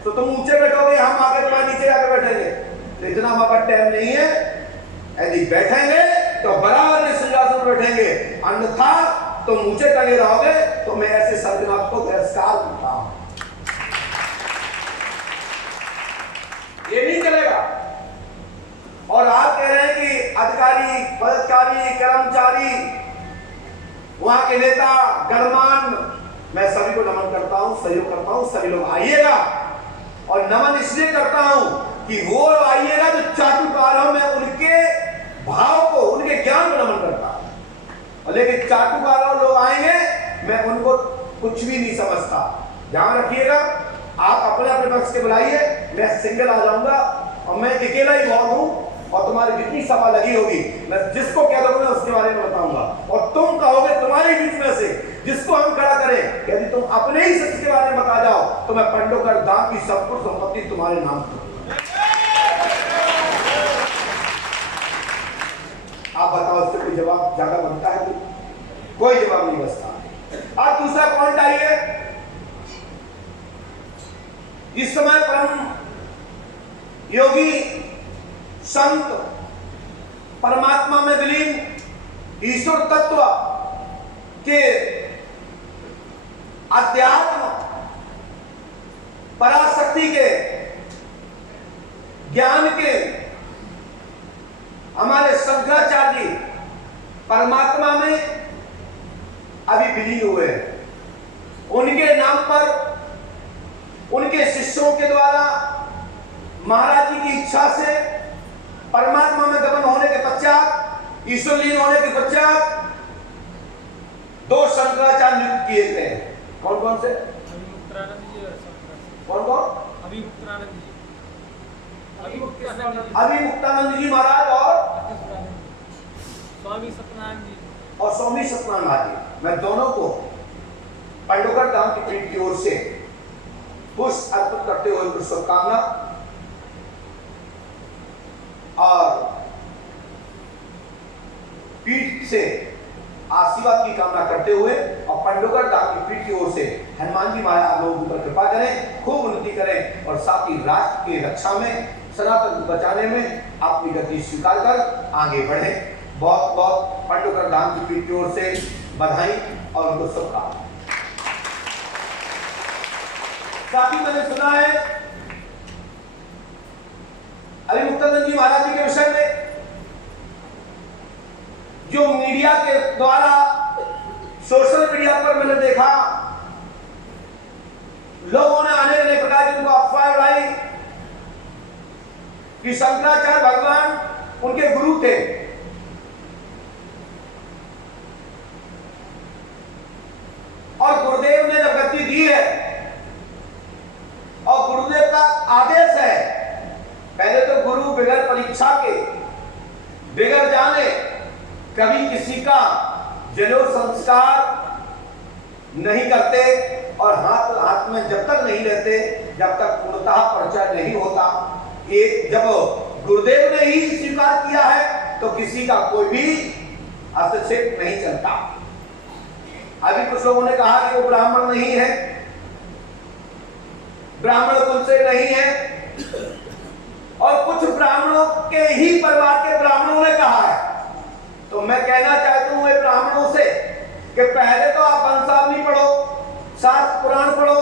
तो तुम ऊंचे बैठोगे, हम आगे तुम्हारे नीचे आके बैठेंगे, तो इतना हमारा टाइम नहीं है। यदि बैठेंगे तो बराबर के सिंहासन पर बैठेंगे, अन्यथा तुम ऊंचे टंगे रहोगे, तो मैं ऐसे सर्वनाथ को तिरस्कार करता हूं, ये नहीं चलेगा। और आप कह रहे हैं कि अधिकारी, पदाधिकारी, कर्मचारी, वहां के नेता, गणमान्य, मैं सभी को नमन करता हूं, सहयोग करता हूं, सभी लोग आइएगा, और नमन इसलिए करता हूं कि वो आइएगा जो चाटुकार हो, मैं उनके भाव को, उनके ज्ञान को नमन करता हूं। लेकिन चाटुकार लोग आएंगे, मैं उनको कुछ भी नहीं समझता। ध्यान रखिएगा, आप अपने अपने पक्ष के बुलाइए, मैं सिंगल आ जाऊंगा, और मैं अकेला ही बहुत हूं, और तुम्हारी जितनी सभा लगी होगी, मैं जिसको कह दूंगा उसके बारे में बताऊंगा, और तुम कहोगे तुम्हारे बीच में से जिसको हम खड़ा करें, यदि तुम अपने ही सत्य के बारे में बता जाओ तो मैं पंडोकर धाम की सब कुछ संपत्ति तुम्हारे नाम करूंगा। आप बताओ, इससे कोई जवाब ज्यादा बनता है? कोई जवाब नहीं बचता। अब दूसरा पॉइंट आइए, इस समय परम योगी संत परमात्मा में विलीन ईश्वर तत्व के अध्यात्म पराशक्ति के ज्ञान के हमारे शंकराचार्य जी परमात्मा में अभी विलीन हुए हैं। उनके नाम पर, उनके शिष्यों के द्वारा, महाराज जी की इच्छा से परमात्मा में दमन होने के पश्चात, ईश्वर लीन होने के पश्चात 2 शंकराचार्य नियुक्त किए गए हैं। कौन कौन से? कौन कौन? अभिमुक्तानंद जी महाराज और स्वामी सत्यनारायण जी और स्वामी सत्यनारायण जी। मैं दोनों को पंडोकर धाम की पीठ की ओर से पुष्प अर्पित करते हुए उनको शुभकामना और पीठ से आशीर्वाद की कामना करते हुए, और पंडोकर धाम की पीठ की ओर से हनुमान जी महाराज लोगों पर कृपा करें, खूब उन्नति करें, और साथ ही राष्ट्र की रक्षा में, सनातन को बचाने में अपनी गति स्वीकार कर आगे बढ़े। बहुत बहुत पंडोकर धाम की पीठ की ओर से बधाई और उनको शुभकामनाएं। साथ ही मैंने सुना है अभिमुक्तानंद जी महाराज जी के विषय में जो मीडिया के द्वारा, सोशल मीडिया पर मैंने देखा, लोगों ने अनेक प्रकार की उनको अफवाह उड़ाई कि शंकराचार्य भगवान उनके गुरु थे। और गुरुदेव ने जब गति दी है और गुरुदेव का आदेश है, पहले तो गुरु बिगड़ परीक्षा के, बिगड़ जाने, कभी किसी का जनेऊ संस्कार नहीं करते, और हाथ हाथ में जब तक नहीं रहते, जब तक पूर्णतः परिचय नहीं होता। एक जब गुरुदेव ने ही स्वीकार किया है तो किसी का कोई भी हस्तक्षेप नहीं चलता। अभी कुछ लोगों ने कहा कि वो ब्राह्मण नहीं है, ब्राह्मण कुल से नहीं है, और कुछ ब्राह्मणों के ही परिवार के ब्राह्मणों ने कहा है। तो मैं कहना चाहता हूं ये ब्राह्मणों से कि पहले तो आप वंशावली पढ़ो, शास्त्र पुराण पढ़ो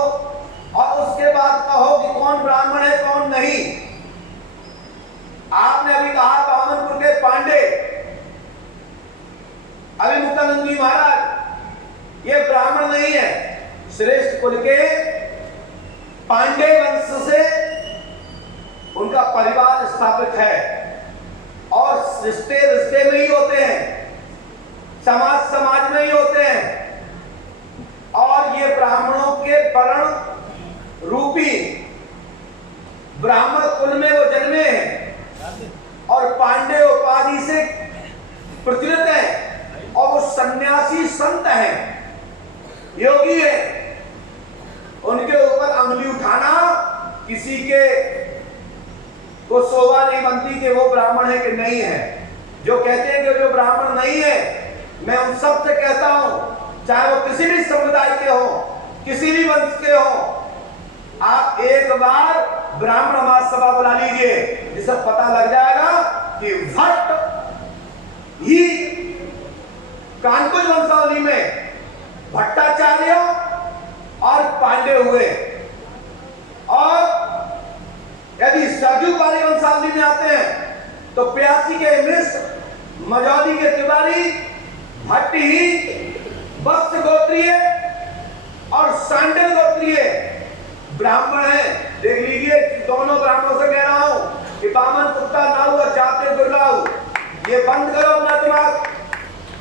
और उसके बाद कहो कि कौन ब्राह्मण है कौन नहीं। आपने अभी कहा बामनपुर के पांडे अभिमुक्तानंद जी महाराज ये ब्राह्मण नहीं है, श्रेष्ठ कुल के पांडे वंश से उनका परिवार स्थापित है और रिश्ते रिश्ते में ही होते हैं, समाज समाज में ही होते हैं। और ये ब्राह्मणों के वर्ण रूपी ब्राह्मण कुल में वो जन्मे हैं और पांडे उपाधि से प्रचलित हैं और वो सन्यासी संत हैं, योगी हैं। उनके ऊपर अंगुली उठाना किसी के को शोभा नहीं बनती कि वो ब्राह्मण है कि नहीं है। जो कहते हैं कि जो ब्राह्मण नहीं है, मैं उन सब से कहता हूं, चाहे वो किसी भी समुदाय के हो, किसी भी वंश के हो, आप एक बार ब्राह्मण महासभा बुला लीजिए, जिससे पता लग जाएगा कि भट्ट ही कानकुज वंशावली में भट्टाचार्य और पांडे हुए। और यदि सरजू वाली वंशावली में आते हैं तो प्यासी के मिश्र, मजौली के तिवारी, भट्ट ही वत्स गोत्रीय और सांडल गोत्रीय ब्राह्मण है। देख लीजिए, दोनों ब्राह्मणों से कह रहा हूं कि बामन कुत्ता ना हुआ जाते दुर्लाऊ, ये बंद करो अपना दिमाग।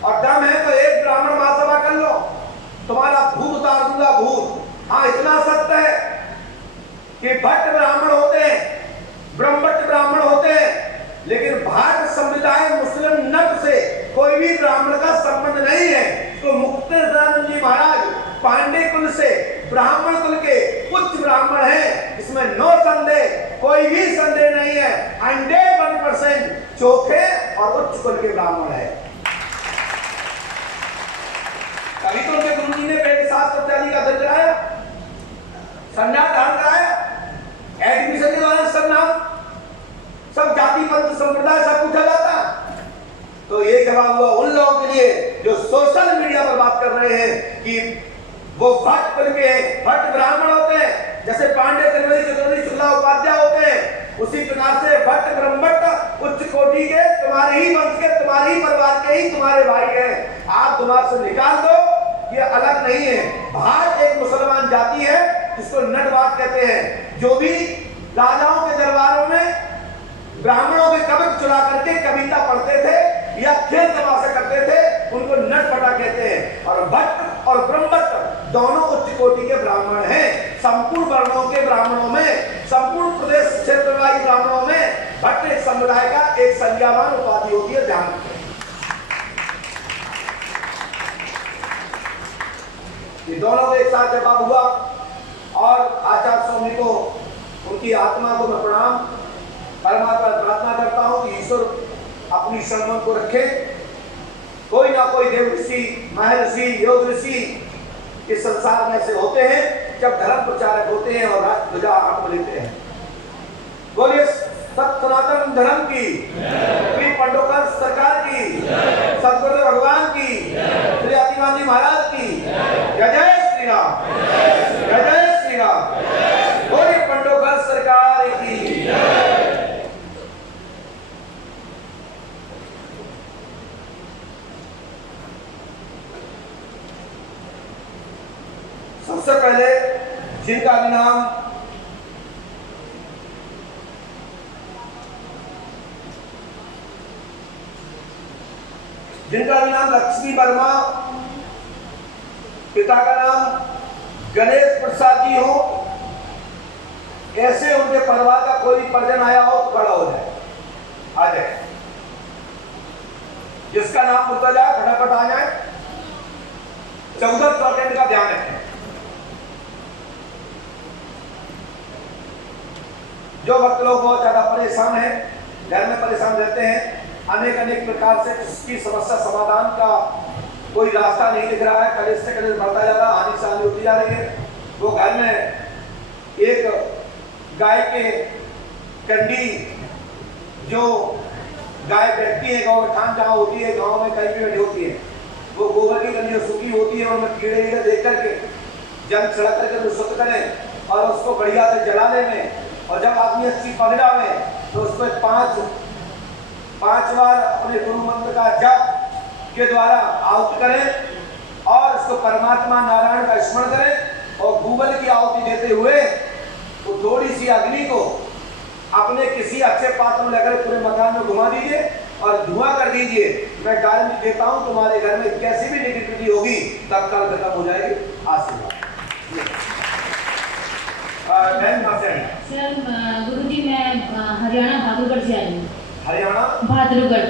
और दम है तो एक ब्राह्मण महासभा कर लो, तुम्हारा भूत उतार दूंगा, भूत। हाँ, इतना सत्य है कि भट्ट ब्राह्मण होते हैं, ब्रह्मभट्ट ब्राह्मण होते हैं, लेकिन भारत संविधान मुस्लिम नट से कोई भी ब्राह्मण का संबंध नहीं है। तो मुक्तेश्वरानंद जी महाराज पांडे कुल से ब्राह्मण कुल के उच्च ब्राह्मण हैं, इसमें नो संदेह, कोई भी संदेह नहीं है। 100% चोखे और उच्च कुल के ब्राह्मण है। कभी तो उनके गुरु जी ने वेद शास्त्र इत्यादि का अध्ययन कराया, संन्यास धारण कराया, एडमिशन के द्वारा सब नाम, सब जाति पंथ संप्रदाय सब पूछा जाता। तो ये जवाब हुआ उन लोगों के लिए जो सोशल मीडिया पर बात कर रहे हैं कि वो भट्ट कुल के भट्ट ब्राह्मण होते हैं, जैसे पांडे त्रिवेदी चतुर्वेदी शुक्ला उपाध्याय होते हैं, उसी प्रकार से भट्ट ब्रह्मभट्ट उच्च कोटि के तुम्हारे ही वंश के, तुम्हारे ही परिवार के ही तुम्हारे भाई हैं। आप दिमाग से निकाल दो, ये अलग नहीं है। भारत एक मुसलमान जाति है जिसको नटवाद कहते हैं। जो भी राजाओं के दरबारों में ब्राह्मणों के कवच चुरा करके कविता पढ़ते थे या खेल तमाशा करते थे, उनको नटभटा कहते हैं। और भट्ट और ब्रह्मभट्ट दोनों उच्च कोटि के ब्राह्मण हैं। संपूर्ण वर्णों के ब्राह्मणों में, संपूर्ण प्रदेश क्षेत्रवासी ब्राह्मणों में भट्ट एक समुदाय का एक संज्ञावान उपाधि होती है, ध्यान रखें। ये दोनों को एक साथ जवाब हुआ और आचार्य स्वामी को, उनकी आत्मा को मैं प्रणाम परमात्मा प्रार्थना करता हूं कि ईश्वर अपनी शरण को रखे। कोई ना कोई देव ऋषि, महर्षि, योग ऋषि इस संसार में से होते हैं जब धर्म प्रचारक होते हैं और राष्ट्र ध्वजा हाथ में लेते हैं। बोलिए सत्य सनातन धर्म की, श्री पंडोकर सरकार की, सतगुरु भगवान की, श्री आदिवासी महाराज की जय जय श्री राम, जय जय श्री राम। बोलिए पंडोकर सरकार की। सबसे पहले जिनका भी नाम लक्ष्मी वर्मा, पिता का नाम गणेश प्रसाद जी हो, ऐसे उनके परिवार का कोई परिजन आया हो तो खड़ा हो जाए, आ जाए। जिसका नाम पूछा जाए फटाफट आ जाए। 14 सेकंड का ध्यान रखें। जो भक्त लोग बहुत ज्यादा परेशान हैं, घर में परेशान रहते हैं, अनेक प्रकार से इसकी समस्या समाधान का कोई रास्ता नहीं दिख रहा है, कलेश से कलेश बढ़ता जा रहा, हानि सानी होती जा रही है, वो घर में एक गाय के कंडी जो गाय बैठती है गाँव में, ठान जहाँ होती है गाँव में कहीं भी बैठी होती है, वो गोबर की गंजी सूखी होती है और उनमें कीड़े वीड़े देख करके जल छिड़क करके उसको शुद्ध करें और उसको बढ़िया से जला लेंगे। और जब आदमी अच्छी पगड़ा में तो उसको पांच बार अपने गुरु मंत्र का जप के द्वारा आहुति करें और उसको परमात्मा नारायण का स्मरण करें और गूगल की आहुति देते हुए तो थोड़ी सी अग्नि को अपने किसी अच्छे पात्र में लेकर पूरे मकान में घुमा दीजिए और धुआं कर दीजिए। मैं गारंटी देता हूं तुम्हारे घर में कैसी भी नेगेटिविटी होगी तत्काल खत्म हो जाएगी। आशीर्वाद। सर गुरुजी मैं हरियाणा भादुगढ़ से आई हूँ। हरियाणा भादुगढ़।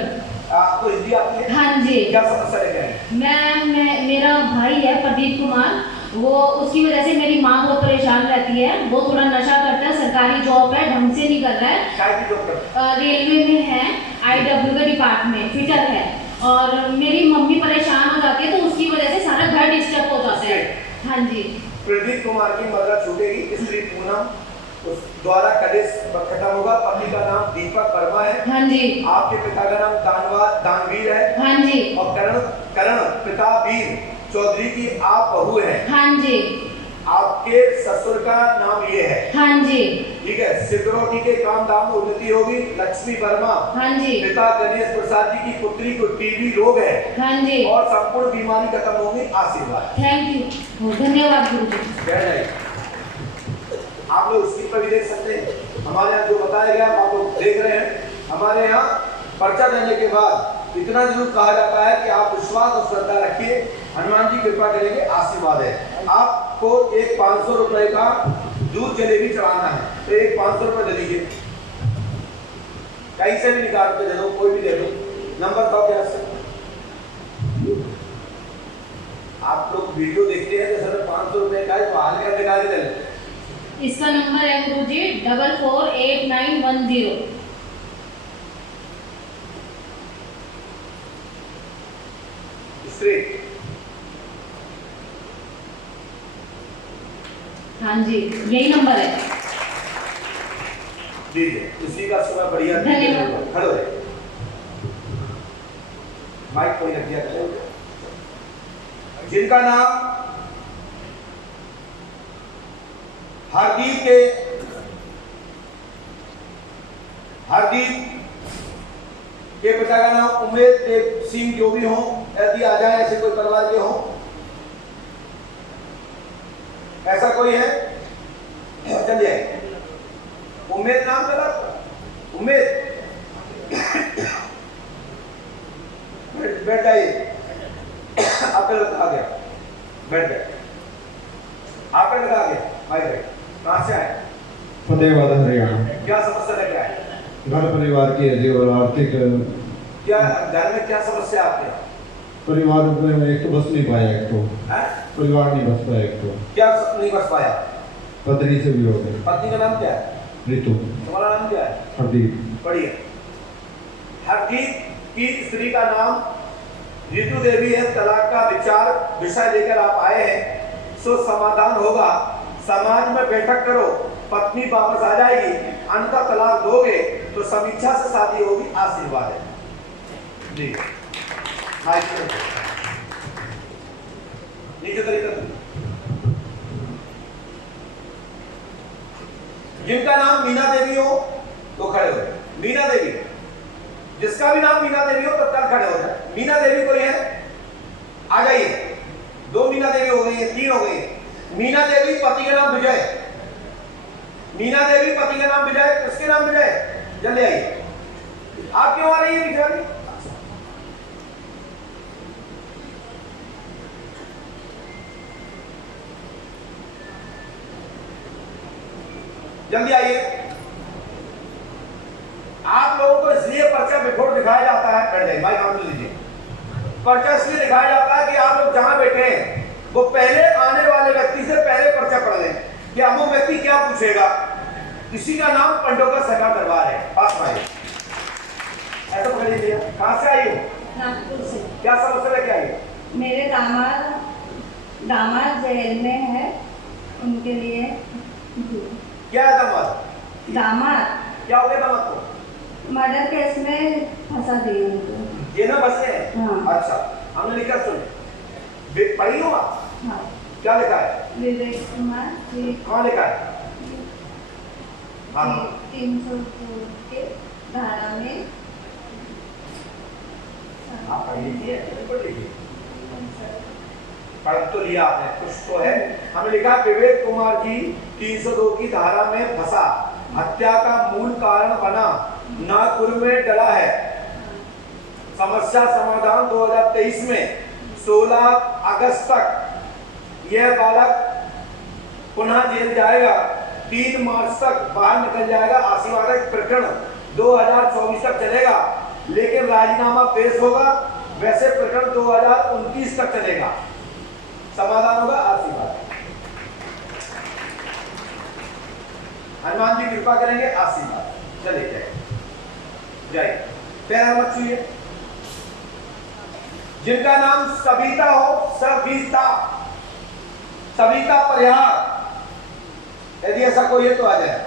आपको हिंदी आती है? हाँ जी। क्या समस्या लेके आए? मेरा भाई है प्रदीप कुमार, वो उसकी वजह से मेरी माँ बहुत परेशान रहती है। वो थोड़ा नशा करता है, सरकारी जॉब है, ढंग से नहीं कर रहा है। क्या की जॉब करता है? रेलवे में है, IW के डिपार्टमेंट फिटर है। और मेरी मम्मी परेशान हो जाती है तो उसकी वजह से सारा घर डिस्टर्ब हो जाता है। हाँ जी। प्रदीप कुमार की मर्दा छूटेगी, स्त्री पूनम उस द्वारा कलेश खत्म होगा। पति का नाम दीपक वर्मा है। हाँ जी। आपके पिता का नाम दानवीर है। हाँ जी। और करण पिता वीर चौधरी की आप बहू है। हाँ जी। आपके ससुर का नाम ये है। हाँ जी। ठीक है। सिक्योरिटी के काम धाम में उन्नति होगी। लक्ष्मी वर्मा। हाँ जी। पिता गणेश प्रसाद जी की पुत्री को टीबी रोग है। हाँ जी। और संपूर्ण बीमारी खत्म होगी। आशीर्वाद। थैंक यू, धन्यवाद गुरुजी। जय जय। आप लोग स्क्रीन पर भी देख सकते हैं हमारे यहाँ जो बताया गया आप लोग देख रहे हैं। हमारे यहाँ पर्चा देने के बाद इतना जरूर कहा जाता है कि आप विश्वास और श्रद्धा रखिए, हनुमान जी कृपा करेंगे। आशीर्वाद है। आपको एक 500 रुपए का दूध जलेबी चढ़ाना है तो एक 500 रुपए दे दीजिए, कहीं से भी निकाल के दे दो, कोई भी दे दो। नंबर था क्या से आप लोग वीडियो देखते हैं तो सर 500 रुपए का है तो हाल का निकाल के दे लेते। इसका नंबर है गुरुजी 448910। हाँ जी, यही नंबर है। दीजिए इसी का सुबह बढ़िया। धन्यवाद। खड़ो है माइक कोई रख दिया करें। जिनका नाम हरदीप के पिता का नाम उमेश देव सिंह जो भी हो, यदि आ जाए ऐसे कोई परिवार के हो, ऐसा कोई है चलिए। उमेश नाम चला उमेश बैठ जाइए। आपका लड़का आ गया, बैठ गए। आपका लड़का आ गया भाई। कहाँ से आए? फतेहाबाद हरियाणा। क्या समस्या लेके आए? घर परिवार की है और आर्थिक क्या घर में क्या समस्या आपके? परिवार में एक तो बस नहीं पाया, एक तो परिवार नहीं बस पाया, एक तो क्या नहीं बस पाया? पत्नी से भी हो गया। पत्नी का नाम क्या है? ऋतु। तुम्हारा नाम क्या है? हरदीप। पढ़िए। हरदीप की स्त्री का नाम ऋतु देवी है। तलाक का विषय लेकर आप आए हैं, सो समाधान होगा। समाज में बैठक करो, पत्नी वापस आ जाएगी। अन्यथा तलाक दोगे तो समीक्षा से शादी होगी। आशीर्वाद है जी। नीचे तरीका। जिनका नाम मीना देवी हो तो खड़े हो। मीना देवी, जिसका भी नाम मीना देवी हो तत्काल खड़े हो जाए। मीना देवी कोई है? आ जाइए। 2 मीना देवी हो गई है, 3 हो गई है। मीना देवी पति का नाम विजय। मीना देवी पति का नाम विजय। किसके नाम विजय? जल्दी आइए। आप क्यों आ रही है बिचारी? जल्दी आइए। आप लोगों को इसलिए पर्चा बिफोर दिखाया जाता है, बैठ जाइए भाई, काम लीजिए। पर्चा इसलिए दिखाया जाता है कि आप लोग जहां बैठे हैं वो पहले आने वाले व्यक्ति से पहले पर्चा पढ़ लें कि अब वो व्यक्ति क्या पूछेगा। किसी का नाम पंडोकर सरकार दरबार है, पास में ऐसा पकड़ लीजिए। कहां से आई हो? नागपुर से। क्या समस्या लेके आई हो? मेरे दामाद जेल में है, उनके लिए। क्या है दामाद? दामाद क्या हो गया दामाद को? मर्डर केस में फंसा दिए उनको। ये ना बसे हैं। हाँ। अच्छा, हमने लिखा सुन, पढ़ी हो आप? हाँ। क्या लिखा है? विवेक कुमार जी। कहाँ लिखा है? हाँ। 302 के धारा में आप पढ़ लीजिए, पढ़ लीजिए। पढ़ तो लिया आपने, कुछ तो है। हमने लिखा विवेक कुमार जी 302 की धारा में फंसा, हत्या का मूल कारण बना, नागपुर में डला है। समस्या समाधान 2023 में 16 अगस्त तक यह बालक पुनः जेल जाएगा, 3 मार्च तक बाहर निकल जाएगा। आशीर्वाद प्रकरण 2024 तक चलेगा, लेकिन राजीनामा पेश होगा। वैसे प्रकरण 2029 तक चलेगा। समाधान होगा आशीर्वाद। हनुमान जी कृपा करेंगे, आशीर्वाद। चलिए जाइए, जाइए, पैर मत छूइए। जिनका नाम सविता हो, सविता, सविता परिहार, यदि ऐसा कोई है तो आ जाए।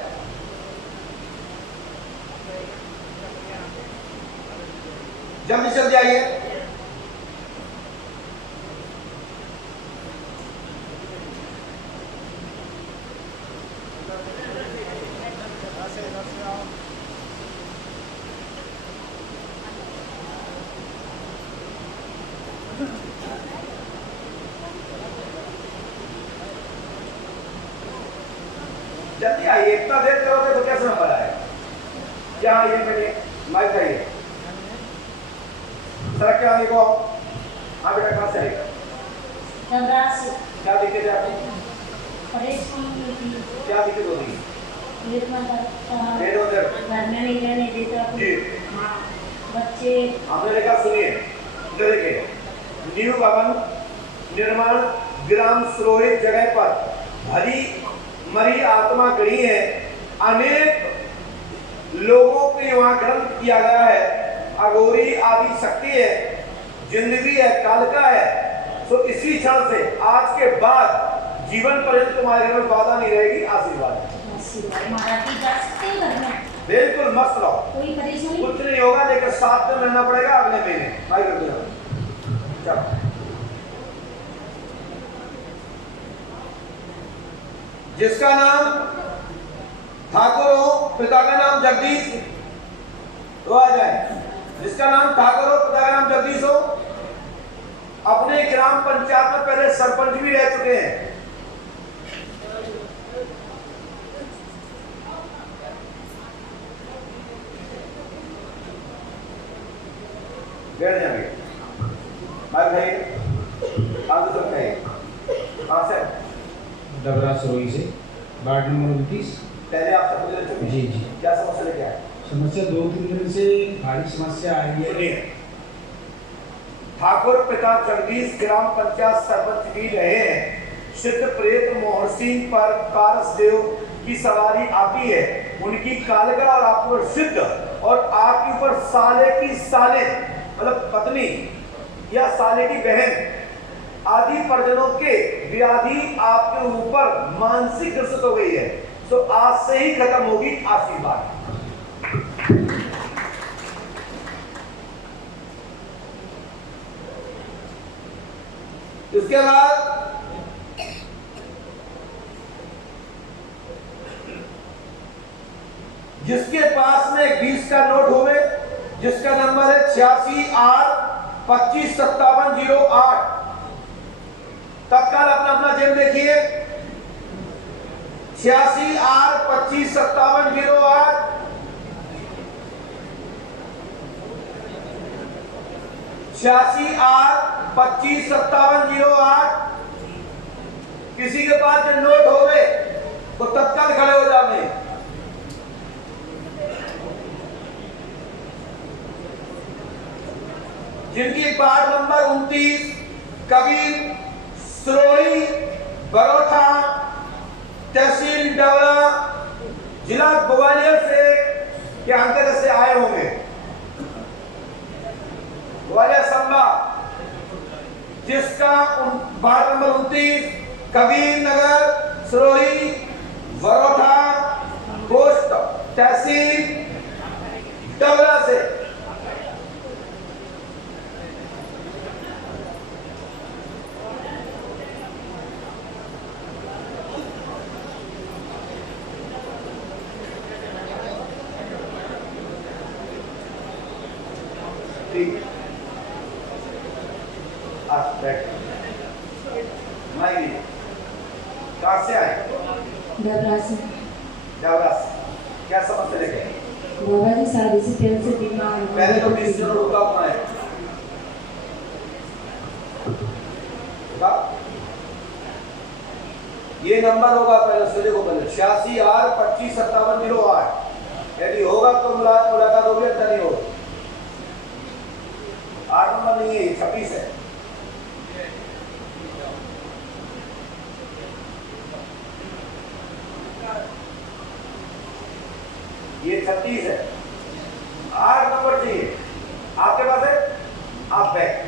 जल्दी जल्दी आइए। जल्दी आइए, इतना देर करोगे तो कैसे नंबर आएगा? यहाँ आइए, मेरे माइक आइए, सड़क के आगे को आओ। हाँ बेटा, कहाँ से आएगा? क्या दिक्कत है आपकी? क्या दिक्कत हो रही है? जी, बच्चे हमने लिखा, सुनिए, इधर देखिए। न्यू भवन निर्माण ग्राम सुरोहित जगह पर भरी मरी आत्मा गई है। अनेक लोगों को वहां ग्रंथ किया गया है। अघोरी आदि शक्ति है, जिंदगी है, कालका है। तो इसी क्षण से आज के बाद जीवन पर्यंत तुम्हारे घर में बाधा नहीं रहेगी। आशीर्वाद। मराठी जा सकते हैं घर में? बिल्कुल मस्त रहो, कोई परेशानी? कुछ नहीं होगा, लेकिन साथ में रहना पड़ेगा अगले महीने। भाई कर दो, चलो। जिसका नाम ठाकुर हो, पिता का नाम जगदीश, तो आ जाए। जिसका नाम ठाकुर हो, पिता का नाम जगदीश हो, अपने ग्राम पंचायत में पहले सरपंच भी रह चुके हैं। बैठ जाएंगे भाई। भाई आगे तक है, कहाँ से? डबरा सरोई से, वार्ड नंबर 29। पहले आप सब रह चुके हैं। जी जी। क्या समस्या लेके आए? समस्या 2-3 दिन से भारी समस्या आ रही है। सुनिए, ठाकुर पिता जगदीश ग्राम पंचायत सरपंच भी रहे हैं। सिद्ध प्रेत मोहन सिंह पर कारसदेव की सवारी आती है। उनकी कालका और आप पर सिद्ध और आपके ऊपर साले की साले मतलब पत्नी या साले की बहन आदि परिजनों के व्याधि आपके ऊपर मानसिक ग्रसित हो गई है। तो आज से ही खत्म होगी। आशीर्वाद। इसके बाद जिसके पास में 20 का नोट होवे, जिसका नंबर है 86R255708, तत्काल अपना अपना जेब देखिए। 86R255708, 86R255708। किसी के पास जो नोट होवे तो तत्काल खड़े हो जावे। जिनकी वार्ड नंबर 29 कबीर सिरोही बरोठा तहसील डबरा जिला ग्वालियर से के अंतर्गत से आए होंगे। ग्वालियर संभा, जिसका ward number 29 Kabir Nagar Sirohi Barotha post तहसील डबरा से आज बैठ माई कहाँ से आए? डबरासी। देवरास। क्या समस्या लेके? बाबा जी शादी से पहले से बीमार हूँ। पहले तो 20 दिन रुका हुआ है। ये नंबर होगा पहले से, देखो पहले 86R255708। यदि होगा तो मुलाकात होगी, अच्छा नहीं होगा। 8 नंबर नहीं है, 26 है। ये 36 है। 8 नंबर चाहिए आपके पास है, आप बैठ।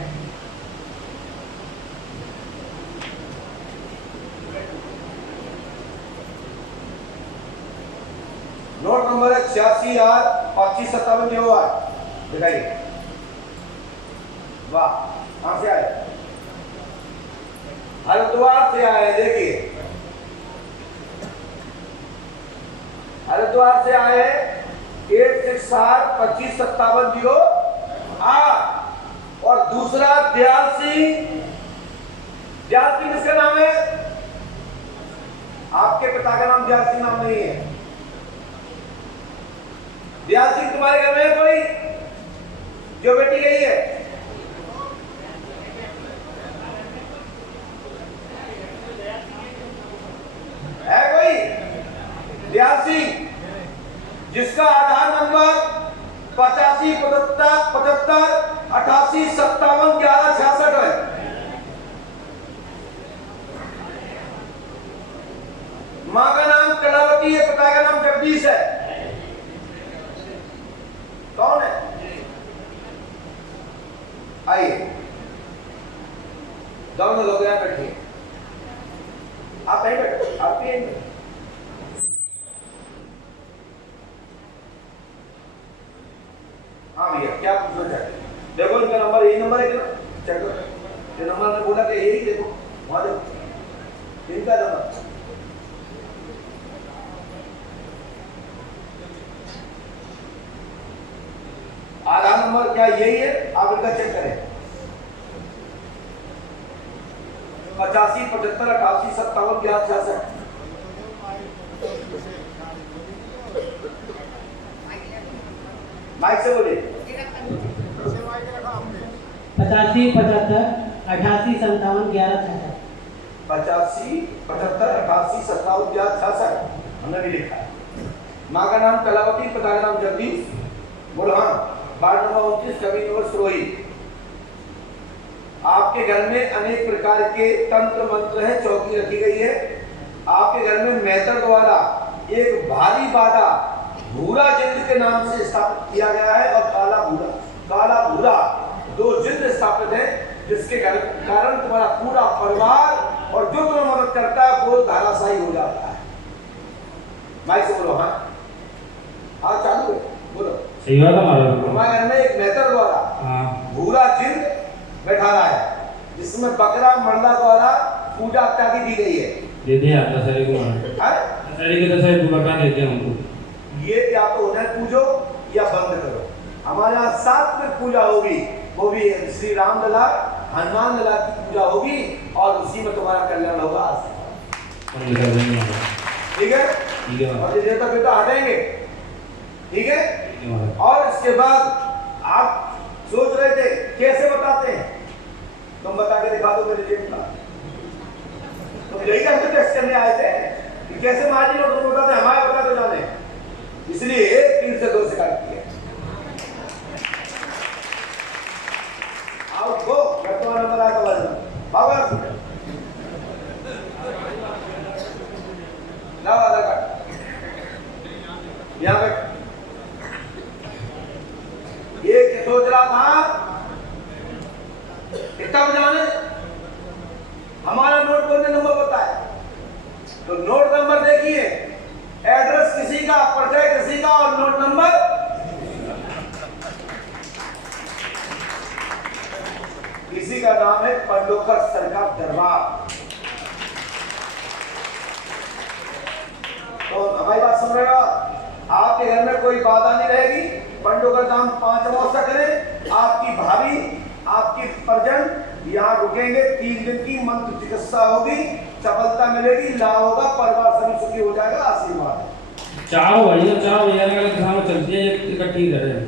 नोट नंबर है 86R255708। दिखाइए। वाह, कहां से आए? हरिद्वार से आए। देखिए, हरिद्वार से आए। 86R255708। और दूसरा दयाल सिंह। दयाल सिंह किसका नाम है? आपके पिता का नाम दयाल सिंह नाम नहीं है। दयाल सिंह तुम्हारे घर में है कोई जो बेटी गई है? है कोई? दयाल सिंह जिसका आधार नंबर 85757588571166 है। मां का नाम कलावती है, पिता का नाम जगदीश है। कौन है? आइए, दोनों लोग यहां बैठिए। आप नहीं बैठो, आप भी नहीं। हाँ भैया, क्या पूछना चाहते हैं? देखो इनका नंबर, यही नंबर है क्या? चेक करो। ये नंबर ने बोला कि यही, देखो वहां देखो इनका नंबर। आधार नंबर क्या यही है? आप इनका चेक करें। 857588571166। माइक से बोलिए। 857588571166। 857588571166 हमने भी लिखा है। माँ का नाम कलावती, पिता का नाम जगदीश, बुलहान, वार्ड नंबर 29, कवि नगर सिरोही। आपके घर में अनेक प्रकार के तंत्र मंत्र हैं, चौकी रखी गई है। आपके घर में मेहतर द्वारा एक भारी बाधा भूरा जिंद के नाम से स्थापित किया गया है, और काला भूरा 2 जिंद स्थापित है, जिसके कारण तुम्हारा पूरा परिवार और जो तुम्हें मदद करता है वो धाराशायी हो जाता है। माइक से बोलो। हाँ हाँ, चालू है, बोलो। सही बात है। हमारे घर में एक मेहतर द्वारा भूरा जिंद बैठा रहा है, जिसमें बकरा मंडला द्वारा पूजा इत्यादि दी गई है। दे दिया दशहरे को। दशहरे के दशहरे को बकरा देते हैं हमको। ये या तो उन्हें पूजो या बंद करो। हमारे यहाँ सात्विक पूजा होगी, वो भी श्री राम लला, हनुमान लला की पूजा होगी, और उसी में तुम्हारा कल्याण होगा। ठीक है? और ये देवता पिता हटेंगे। ठीक है? और इसके बाद आप सोच रहे थे कैसे बताते हैं, तुम बता के दिखा दो मेरे जेब का। तुम यही हमसे टेस्ट करने आए थे कि कैसे मार्जिन और तुम बताते, हमारे बताते जाने। इसलिए 3 से 2 शिकायत की है। आओ गो, वर्तमान नंबर आया तो बाबा लाओ आधार कार्ड यहाँ पे। ये सोच रहा था कितना बजाने, हमारा नोट बोलने नंबर बताया। तो नोट नंबर देखिए, एड्रेस किसी का, परिचय किसी का, और नोट नंबर किसी का। नाम है पंडोकर सरकार दरबार। तो हमारी बात सुन रहे हो? आपके घर में कोई बाधा नहीं रहेगी। पंडोकर धाम 5 अमावस्या करें, आपकी भाभी, आपकी परिजन यहाँ रुकेंगे, 3 दिन की मंत्र चिकित्सा होगी, सफलता मिलेगी, लाभ होगा, परिवार सभी सुखी हो जाएगा, आशीर्वाद। चारों भैया अलग दिशा में चलती है, इकट्ठी कर रहे हैं।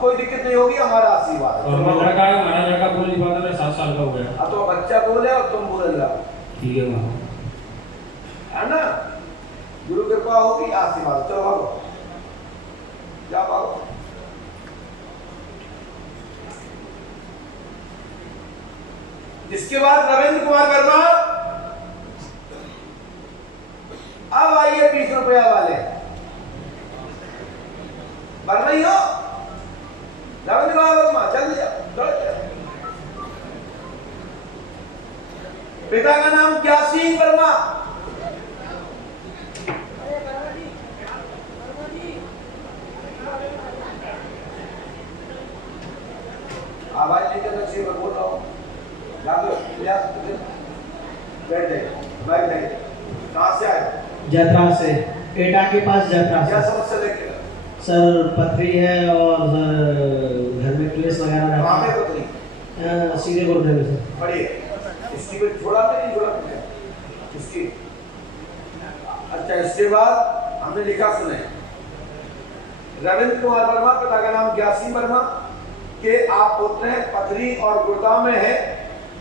कोई दिक्कत नहीं होगी, हमारा आशीर्वाद है। और लड़का है, हमारा लड़का बोल नहीं पाता है, 7 साल का हो गया। तो बच्चा बोले और तुम बोल रहे हो, ठीक है वहाँ है ना? गुरु कृपा होगी, आशीर्वाद। चलो भागो, जा भागो। इसके बाद रविंद्र कुमार वर्मा, अब आइए 20 रुपया वाले। बन रही हो रविंद्र कुमार वर्मा, जल्दी जाओ। पिता का नाम ज्ञासी वर्मा। आवाज लेकर रखिए, मैं बोल रहा हूँ। बैठ जाइए, बैठ जाइए। कहाँ से आए? जत्रा से, एटा के पास जत्रा क्या से। समस्या लेके? सर पथरी है और घर में क्लेश वगैरह कहाँ रहता पे पत्नी? है। सीधे गुरुदेव में सर। पढ़िए, इसकी भी छोड़ा था, नहीं छोड़ा था इसकी। अच्छा, इसके बाद हमने लिखा, सुने, रविंद्र कुमार वर्मा, पिता का नाम ज्ञासी वर्मा के आप पुत्र हैं, पथरी और गुड़गांव में है।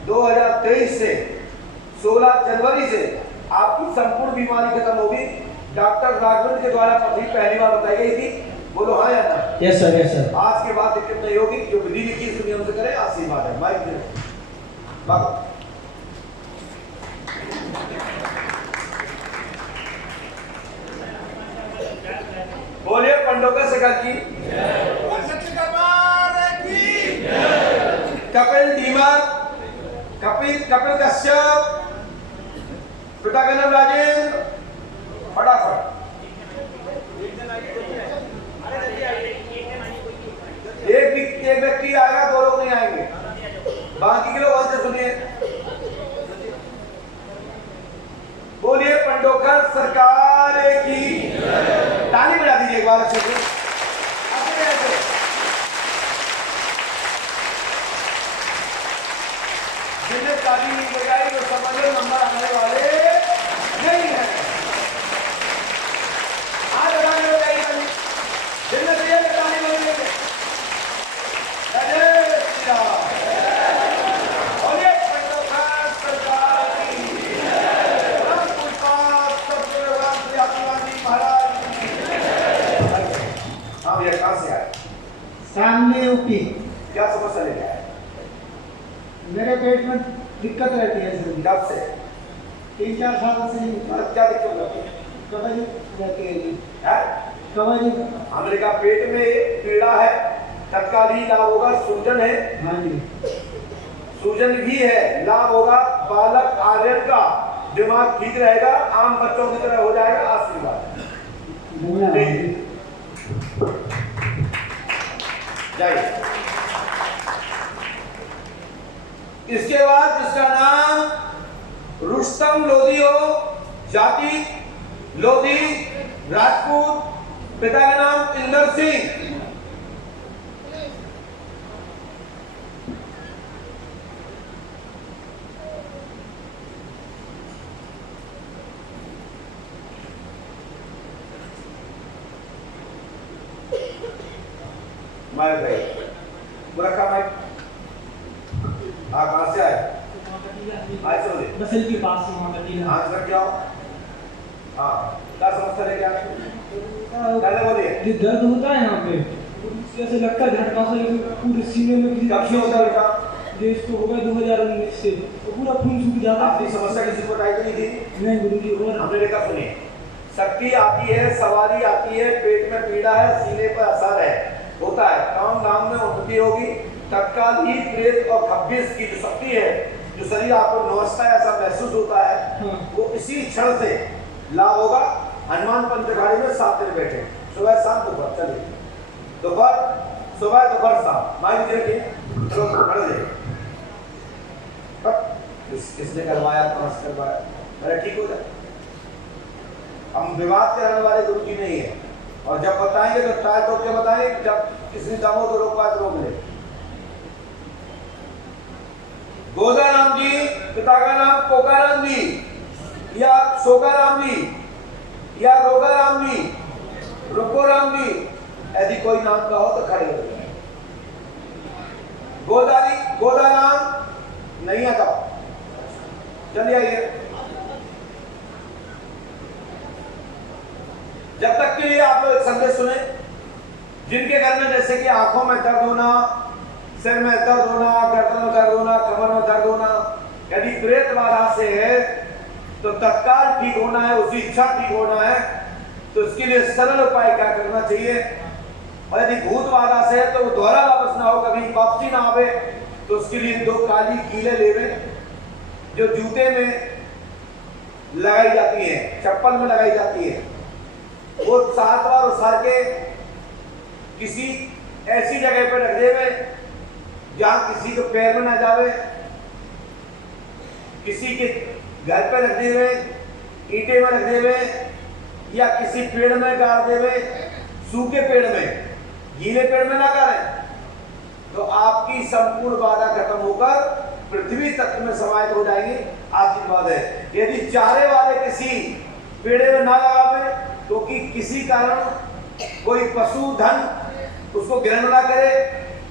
2023 से 16 जनवरी से आपकी संपूर्ण बीमारी खत्म होगी। डॉक्टर राघवेंद्र के द्वारा पथरी पहली बार बताई गई थी, बोलो हाँ या ना? Yes sir, yes sir. आज के बाद दिक्कत नहीं होगी, जो विधि लिखी इस नियम से करें, आशीर्वाद है। माइक दे भागो। बोलिए पंडोकर शिखर की, कपिल धीमर, कपिल कश्यप, पिता का नाम राजेंद्र। फटाफट एक व्यक्ति आएगा, 2 लोग नहीं आएंगे, बाकी के लोग वहां से सुनिए। बोलिए पंडोकर सरकार की। ताली बजा दीजिए एक बार अच्छे से। जिन्हें ताली नहीं बजाई वो समझो नंबर आने वाले नहीं है। आज लगाने बजाई ताली, जिन्हें दिए ताली बजाइए। बोलिए पंडोकर सरकार की। महाराज की। हाँ भैया, कहाँ से आए? सामने यूपी। क्या समस्या लेके आए? मेरे पेट में दिक्कत रहती है सर। कब से? 3-4 साल से। क्या दिक्कत होती है? कब्ज रहती है जी। कब्ज? हमने कहा पेट में पीड़ा है, तत्काल ही लाभ होगा। सूजन है? हाँ जी। सूजन भी है, लाभ होगा। बालक आर्यन का दिमाग ठीक रहेगा, आम बच्चों की तरह हो जाएगा, आशीर्वाद। जाइए। इसके बाद जिसका नाम रुस्तम लोधी हो, जाति लोधी, राजपूत, पिता का नाम इंदर सिंह। माइक भाई रखा माइक। कहाँ से आए? आए चलो बसल के पास से वहाँ का हाथ रख जाओ। हाँ, क्या समस्या लेके आए? पहले बोलिए। ये दर्द होता है यहाँ पे, जैसे लगता है झटका सा, जैसे पूरे सीने में। कब से होता है बेटा? ये इसको हो गया 2019 से, तो पूरा खून सूख जाता है। आपकी समस्या किसी को बताई तो नहीं थी? नहीं गुरुजी। और हमने देखा, सुनिए, शक्ति आती है, सवारी आती है, पेट में पीड़ा है, सीने पर असर है, होता है, काम धाम में उन्नति होगी, तत्काल ही प्रेत और खब्बिस की जो शक्ति है, जो शरीर आपको नौचता है, ऐसा महसूस होता है, वो इसी क्षण से लाभ होगा। हनुमान पंचघाड़ी में 7 दिन बैठे, सुबह शाम दोपहर। चलिए, दोपहर सुबह दोपहर शाम। माइक देखिए, चलो खड़े जाइए। किसने करवाया, कौन से करवाया? मेरा ठीक हो जाए। हम विवाद करने वाले गुरु जी नहीं है, और जब बताएंगे तो टायर रोक के बताएंगे, जब किसी दम हो तो रोक पाए तो रोक ले। गोदाराम जी, पिता का नाम कोकाराम जी या शोकाराम जी या रोगाराम जी, रुकोराम जी, यदि कोई नाम का हो तो खड़े हो जाए। गोदाराम नहीं आता, चलिए आइए। जब तक के लिए आप संदेश सुने, जिनके घर में जैसे कि आंखों में दर्द होना, सिर में दर्द होना, गर्दन में दर्द होना, कमर में दर्द होना, यदि प्रेत बाधा से है तो तत्काल ठीक होना है, उसकी इच्छा ठीक होना है, तो इसके लिए सरल उपाय क्या करना चाहिए। और यदि भूत बाधा से है तो वो दोहरा वापस ना हो, कभी वापसी ना आवे, तो उसके लिए 2 काली कीले लेवे जो जूते में लगाई जाती है, चप्पल में लगाई जाती है, वो 7 बार उछाल के किसी ऐसी जगह पर रख देवे जहां किसी को पैर में ना जावे, किसी के घर पे रख देवे, ईंटे में रख देवे या किसी पेड़ में गाड़ देवे, सूखे पेड़ में, गीले पेड़ में ना गाड़े, तो आपकी संपूर्ण बाधा खत्म होकर पृथ्वी तत्व में समाहित हो जाएगी। आशीर्वाद है। यदि चारे वाले किसी पेड़े में ना लगावे, क्योंकि किसी कारण कोई पशु धन उसको ग्रहण ना करे,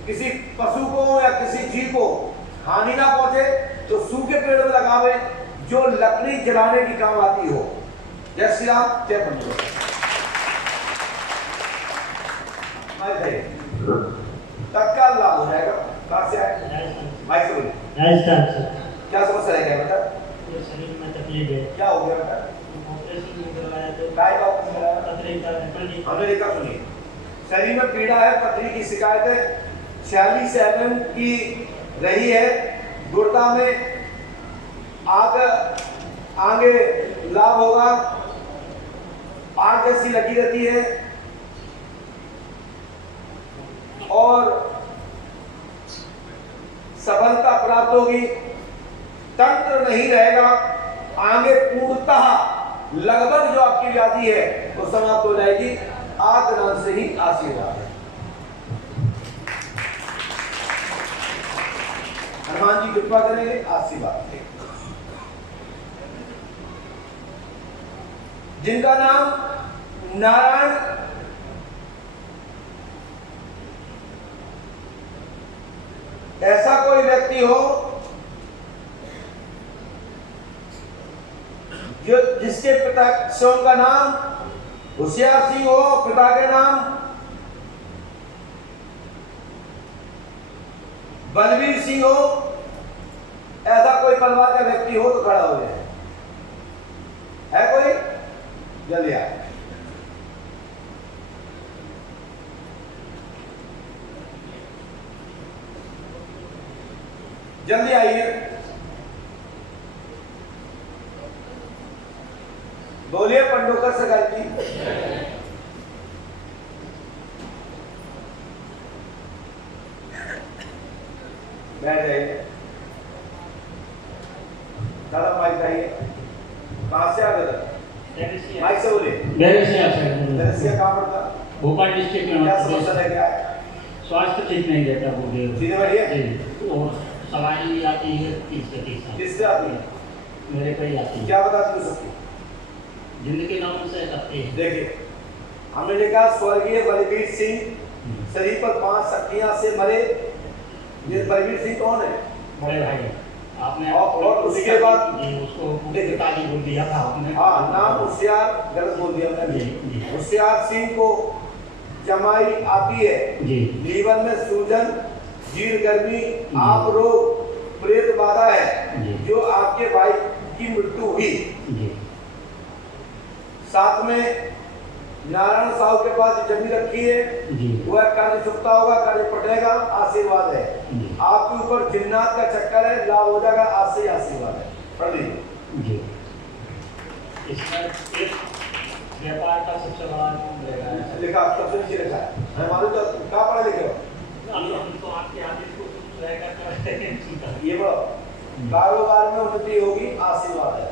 किसी पशु को या किसी जीव को हानि ना पहुंचे, तो सूखे पेड़ में लगावे जो लकड़ी जलाने की काम आती हो। जय श्री राम, जय पंडित। तत्काल लाभ हो जाएगा। कहाँ से आए? माइक से बोलिए। राजस्थान से। क्या समस्या है, क्या बेटा? शरीर में तकलीफ है। क्या हो गया बेटा? ऑपरेशन करवाया तो काय का ऑपरेशन कराया? पथरी का निकल। हमने देखा, सुनिए, शरीर में पीड़ा है, पथरी की शिकायत है, 46 mm की रही है, गुर्दा में आगे लाभ होगा, आग जैसी लगी रहती है और सफलता प्राप्त होगी, तंत्र नहीं रहेगा, आगे पूर्णतः लगभग जो आपकी व्याधि है वो समाप्त हो जाएगी। आत्मान से ही आशीर्वाद है। हनुमान जी कृपा करेंगे, आशीर्वाद है। जिनका नाम नारायण ऐसा कोई व्यक्ति हो जो जिसके पिता स्वयं का नाम होशियार सिंह हो, पिता के नाम बलवीर सिंह हो, ऐसा कोई परिवार का व्यक्ति हो तो खड़ा हो जाए। है कोई? जल्दी आए। जल्दी आइए। बोलिए पंडोकर सरकार की। बैठ जाइए। दादा माइक आइए। कहाँ से आ गए? माइक से बोलिए। दरसिया कहाँ पड़ता? भोपाल डिस्ट्रिक्ट में। क्या समस्या है, क्या है? स्वास्थ्य ठीक नहीं रहता बोले। सीधे बढ़िए। और सवारी आती है 30 किससे आती है? मेरे पे ही आती है। क्या बताती हो सबको? जिंदगी नाम से करते हैं। देखिए, हमने लिखा स्वर्गीय बलवीर सिंह शरीर पर 5 सखियां से मरे। ये बलवीर सिंह कौन है? बड़े भाई आपने और उसके बाद उसको पिताजी बोल दिया था आपने। हाँ, नाम होशियार गलत बोल दिया मैंने। होशियार सिंह को जमाई आती है, जीवन में सूजन, जीर्ण गर्मी, आप रोग, प्रेत बाधा है जो आपके भाई की मृत्यु हुई। साथ में नारायण साहू के पास जमीन रखी है, वह कार्य चुकता होगा, कार्य पटेगा, आशीर्वाद है। आपके ऊपर जिन्नात का चक्कर है, लाभ हो जाएगा, आज से आशीर्वाद है। पढ़ लीजिए। इसमें एक व्यापार का सबसे बड़ा लिखा सबसे नीचे लिखा है। मैं मालूम तो क्या पढ़े लिखे हो? तो आपके आदेश को ये बोलो, कारोबार में उन्नति होगी, आशीर्वाद है।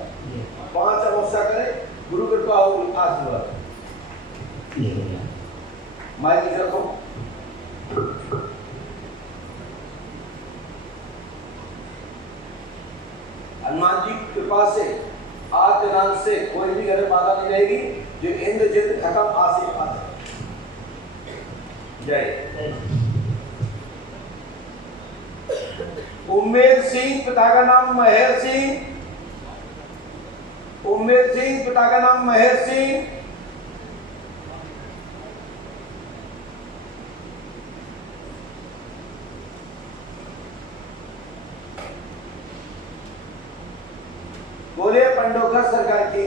5 अमावस्या करें, गुरु कृपा होगी, आशीर्वाद। माइक नीचे रखो। हनुमान जी की कृपा से आज दिनांक से कोई भी घर में बाधा नहीं रहेगी। जो इंद्र जिंद खत्म आशीर्वाद है। जय। उम्मेद सिंह पिता का नाम महेर सिंह। उम्मेद सिंह पिता का नाम महेर सिंह। बोले पंडोकर सरकार की।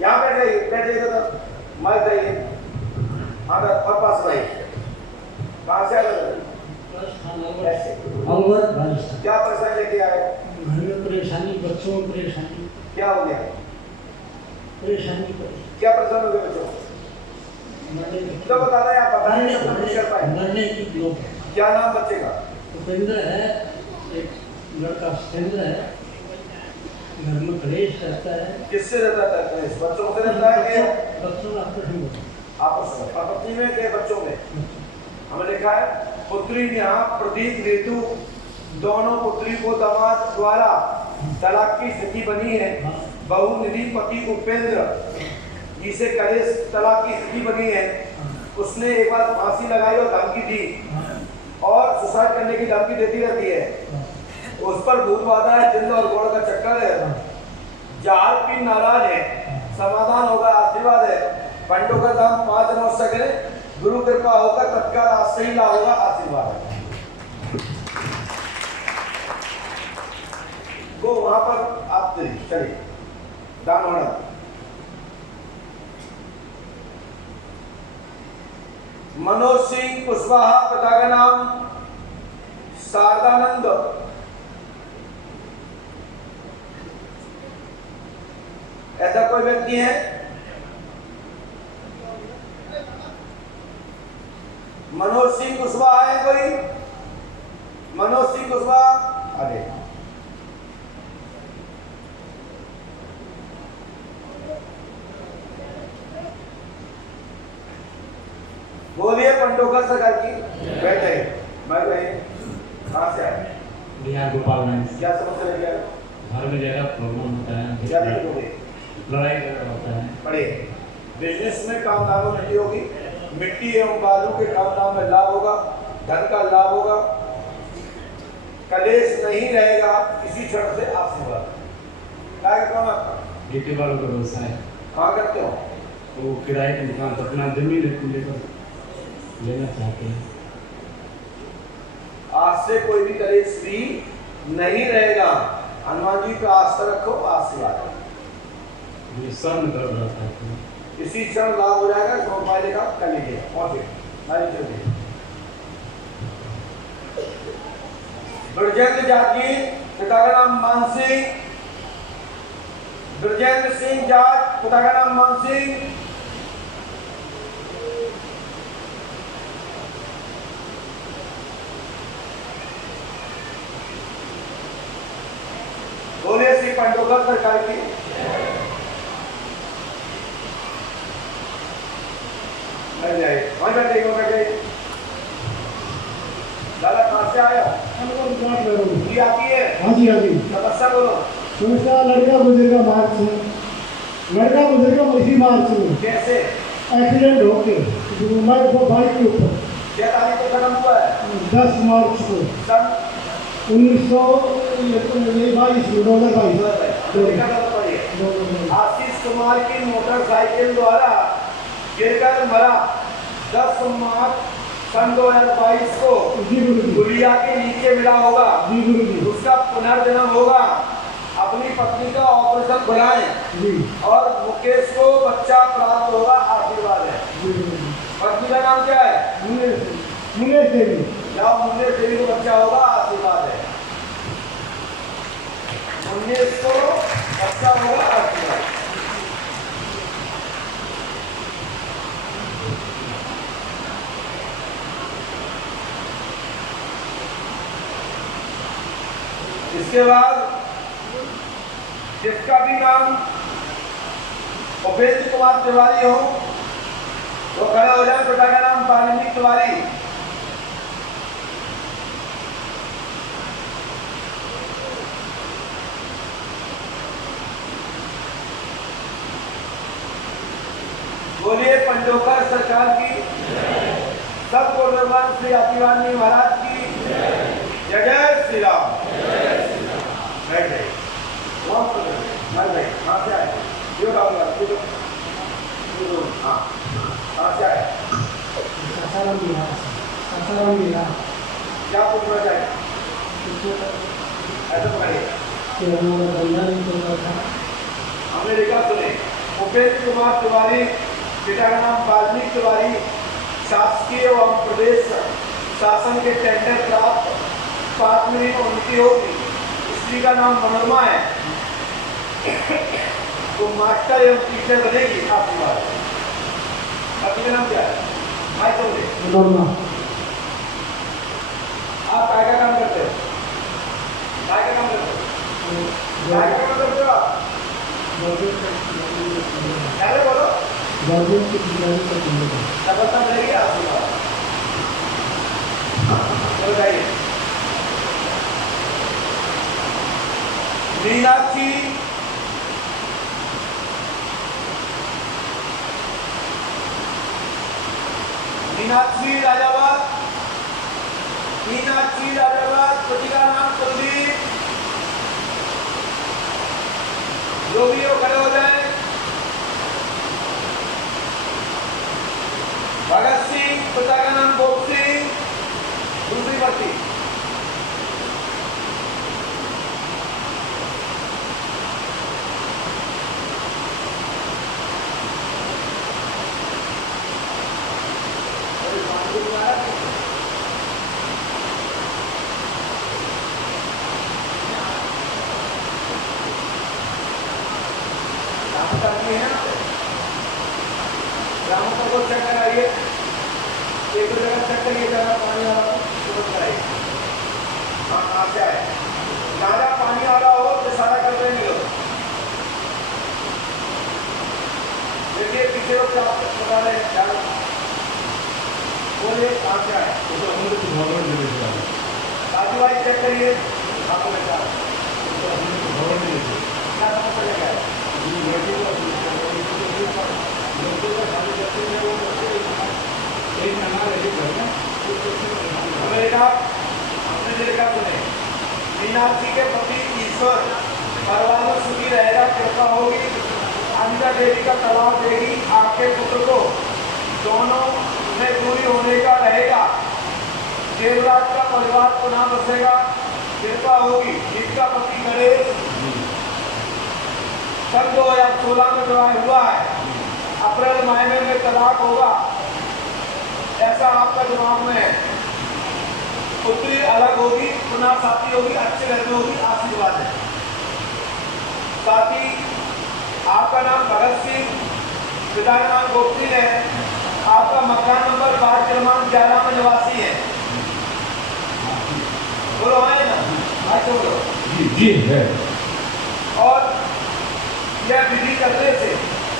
यहाँ बैठे तो मत जाइए। हाँ और पास भाई कहाँ से आए? क्या परेशानी लेके आए? घर में परेशानी, बच्चों में परेशानी। क्या हो गया? परेशानी क्या परेशान हो गए बच्चों? तो बता दें आप बता नहीं कर पाए। मरने की लोग। क्या नाम बच्चे का? उपेंद्र है, एक लड़का सतेंद्र है। घर में कलेश रहता है। किससे रहता है कलेश? बच्चों से रहता है कि बच्चों में आपस में? और पत्नी में के बच्चों में? हमें लिखा है पुत्री यहाँ प्रदीप ऋतु दोनों पुत्री को दामाद द्वारा तलाक की स्थिति बनी है। बहु निधि पति उपेंद्र जिसे कलेश तलाक की स्थिति बनी है। उसने एक बार फांसी लगाई और धमकी दी और सुसाइड करने की धमकी देती रहती है। उस पर भूत बाधा है, जिंद और गौड़ का चक्कर है। जार पी नाराज है, समाधान होगा, आशीर्वाद है। पंडोकर धाम 5 नमस्कार करें, गुरु कृपा होगा, तत्काल आज से ही लाभ होगा, आशीर्वाद है। वो वहां पर आप चलिए दान होना। मनोज सिंह कुशवाहा पिता का नाम शारदानंद। ऐसा कोई व्यक्ति है? मनोज सिंह कुशवाहा है कोई? मनोज सिंह कुशवाहा? अरे बोलिए पंडोकर सरकार की। बैठे मैं कहाँ से आए? बिहार गोपालगंज। क्या समस्या है? क्या घर में ज़्यादा प्रॉब्लम होता है। क्या दिक्कत हो गई? लड़ाई झगड़ा होता है। पढ़े बिजनेस में काम दाम में मिट्टी होगी। मिट्टी एवं बालू के काम दाम में लाभ होगा, धन का लाभ होगा, कलेश नहीं रहेगा। इसी क्षण से आशीर्वाद। क्या करता हूँ आपका? गिट्टी बालू का व्यवसाय। कहाँ करते हो? वो किराए की दुकान पर अपना जमीन लेकर लेना चाहते हैं। आज से कोई भी कलेश भी नहीं रहेगा। हनुमान जी का आस्था रखो, आशीर्वाद। ये सर में दर्द रहता है। इसी क्षण लाभ हो जाएगा। तो फायदे का कर लीजिए और फिर ब्रजेंद्र जागी पिता का नाम मान सिंह। ब्रजेंद्र सिंह जाट पिता का नाम मान सिंह। बोलिए श्री पंडोकर सरकार की। मिल जाए वहीं बैठे दादा कहाँ से आया? जी आती है। हाँ जी हाँ जी। समस्या बोलो। समस्या लड़का गुजरेगा मार्च से। लड़का गुजरेगा इसी मार्च में। कैसे? एक्सीडेंट होके बाइक के ऊपर। क्या तारीख को जन्म हुआ है? 10 मार्च को सन 2022। आशीष कुमार की मोटरसाइकिल द्वारा गिरकर मरा 10 मार्च सन 2022 को गुड़िया के नीचे मिला होगा। उसका पुनर्जन्म होगा। अपनी पत्नी का ऑपरेशन कराएं और मुकेश को बच्चा प्राप्त होगा, आशीर्वाद है। पत्नी का नाम क्या है? मुनेश देवी। जाओ मुनेश देवी को बच्चा होगा, आशीर्वाद है। मुनेश को बच्चा होगा, आशीर्वाद। इसके बाद जिसका भी नाम उपेंद्र कुमार तिवारी हो वो खड़ा हो जाए। पिता का नाम वाल्मीकि तिवारी। बोलिए पंडोकर सरकार की, सब भगवान श्री अतिवानी महाराज की जय जय श्री राम। बैठ जाइए। कहाँ से आए? हाँ, कहाँ से आए? सासाराम मिला क्या पूछना चाहिए? ऐसा पकड़िए। कि हमारा धंधा नहीं चल रहा था। हमने लिखा सुने, उपेंद्र कुमार तिवारी, पिता का नाम वाल्मीकि तिवारी, शासकीय एवं प्रदेश शासन के टेंडर प्राप्त पात्र उनकी होगी। स्त्री का नाम मनोरमा है, तो मास्टर एवं टीचर बनेगी आपकी बात। पति का नाम क्या है? भाई बोले आप काय का काम करते हो? काय का काम करते हो? काय का काम करते हो आप? पहले बोलो। सफलता मिलेगी आपकी बात। बताइए। मीनाक्षी राजावत, पति का नाम कुलदीप। जो भी हो खड़े हो जाए। भगत सिंह, पिता का नाम गोप सिंह, दूसरी भर्ती। ग्रामों को चेक कराइए, एक जगह चेक करिए, जगह पानी आ रहा हो कराइए। हाँ, कहाँ से आए? ताजा पानी आ रहा हो तो सारा कर देंगे लोग। देखिए पीछे लोग क्या बता रहे हैं, क्या बोलिए कहाँ से आए? राजू भाई चेक करिए, आपको बता क्या समझ चलेगा? हमने लिखा सुने, मीनाक्षी के पति ईश्वर परिवार में सुखी रहेगा, कृपा होगी, अंदर देवी का तलाक देगी, आपके पुत्र को दोनों में दूरी होने का रहेगा, देवराज का परिवार पुनः बसेगा, कृपा होगी। जिसका पति गणेश सन 2016 में विवाह हुआ है, अप्रैल महीने में तलाक होगा, ऐसा आपका दिमाग में है। पुत्री अलग होगी, पुनः साथी होगी, अच्छे घर में होगी, आशीर्वाद है। साथी आपका नाम भगत सिंह, पिता का नाम गोप सिंह है, आपका मकान नंबर 5 क्रमांक 11 में निवासी है। बोलो है ना? अच्छा बोलो। जी है। और यह विधि करने से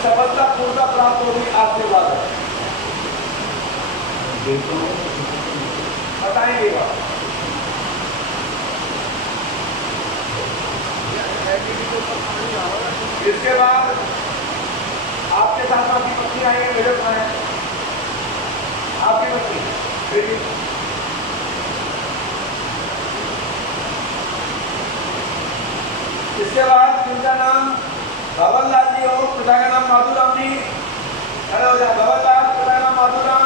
सफलता पूर्णता प्राप्त होगी, आशीर्वाद है। बताएंगे बात। इसके बाद आपके साथ आपकी पत्नी आएगी, मेरे को है आपकी पत्नी बेटी। इसके बाद जिनका नाम भवन लाल जी हो, पिता का नाम माधुराम जी, खड़े हो जाए। भवन लाल, पिता का नाम माधुराम।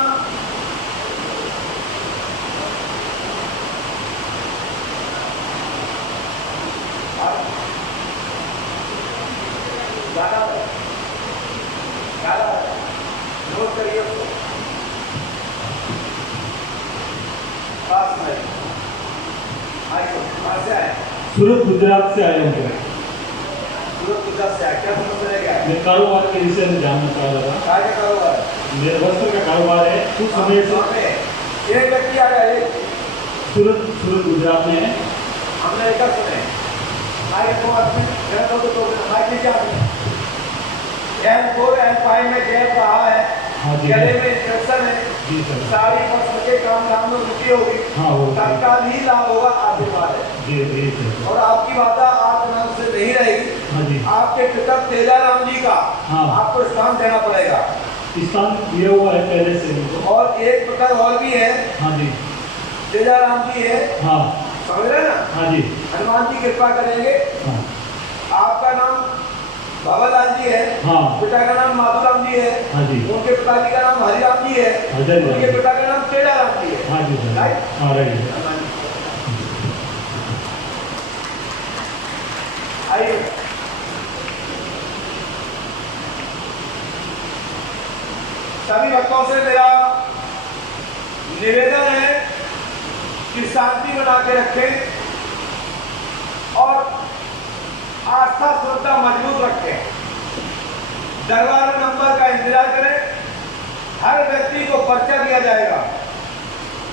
नोट करिए उसको। पास में कहाँ से आए? सूरत गुजरात से आया हूँ। सूरत गुजरात से आए, क्या समस्या क्या है? मैं कारोबार के विषय में जानना चाह रहा था। क्या कारोबार है? मेरे वस्त्र का कारोबार है। कुछ समय से एक व्यक्ति आ गया, एक सूरत गुजरात में है। हमने एक सुने दो आदमी L4 L5 में गैप रहा है, गले में इंफेक्शन है, सारी फसल के काम धाम में रुकी होगी, तत्काल ही लाभ होगा, आशीर्वाद है। और आपकी बाधा आप नाम से नहीं रहेगी। आपके पिता तेजाराम जी का आपको स्थान देना पड़ेगा। स्थान दिया हुआ है पहले से ही। और एक प्रकार और भी है, हाँ जी, तेजाराम जी है, हाँ समझ रहे ना? हाँ जी, हनुमान जी कृपा करेंगे। हाँ आपका नाम बाबालाल जी है, हाँ पिता का नाम माधुराम जी है, हाँ जी, उनके पिताजी का नाम हरिराम जी है, हरिराम। उनके पिता का नाम तेजाराम जी है। हाँ जी सर, राइट? हाँ राइट। आइए, सभी भक्तों से मेरा निवेदन है कि शांति बना के रखें और आस्था श्रद्धा मजबूत रखें। दरबार नंबर का इंतजार करें, हर व्यक्ति को पर्चा दिया जाएगा।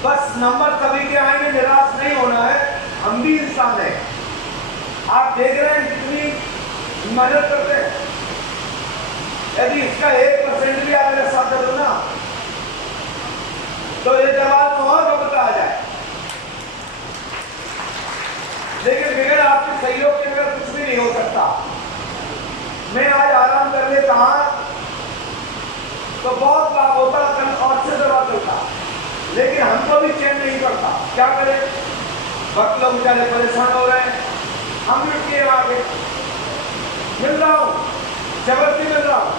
बस नंबर सभी के आएंगे, निराश नहीं होना है, हम भी इंसान हैं। आप देख रहे हैं कितनी मेहनत करते हैं। यदि इसका 1% भी आप मेरे साथ दे दो ना, तो ये दरबार में और वक्त आ जाए। लेकिन बगैर आपके सहयोग के बगैर कुछ भी नहीं हो सकता। मैं आज आराम कर ले कहा तो बहुत लाभ होता, कल और से दरबार चलता, लेकिन हमको भी चैन नहीं पड़ता। क्या करें, वक्त लोग बेचारे परेशान हो रहे हैं, हम भी उठके आगे मिल रहा हूं, जबरदस्ती मिल रहा हूं,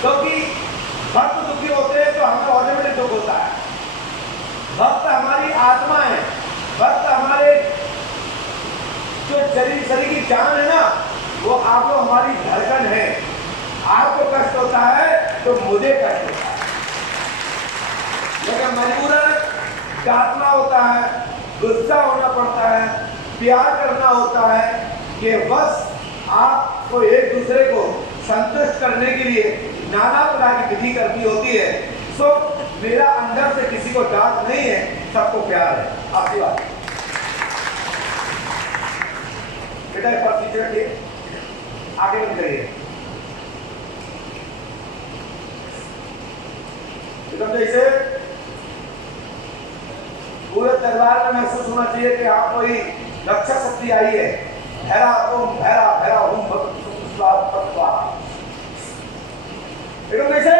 क्योंकि भक्त दुखी होते हैं तो हमें ऑटोमेटिक दुख होता है। भक्त हमारी आत्मा है, भक्त हमारे जो शरीर की जान है ना, वो आप लोग हमारी धड़कन है। आपको कष्ट होता है तो मुझे कष्ट होता है, लेकिन मजबूरन डांटना होता है, गुस्सा होना पड़ता है, प्यार करना होता है, कि बस आपको एक दूसरे को संतुष्ट करने के लिए नाना प्रकार की विधि करनी होती है। सो मेरा अंदर से किसी को डांट नहीं है, सबको प्यार है। आपकी बात बेटा पर पीछे रखिए, आगे बंद करिए। एकदम जैसे पूरे दरबार में महसूस होना चाहिए कि आप कोई रक्षा शक्ति आई है। भैरा ओम भैरा भैरा ओम एकदम जैसे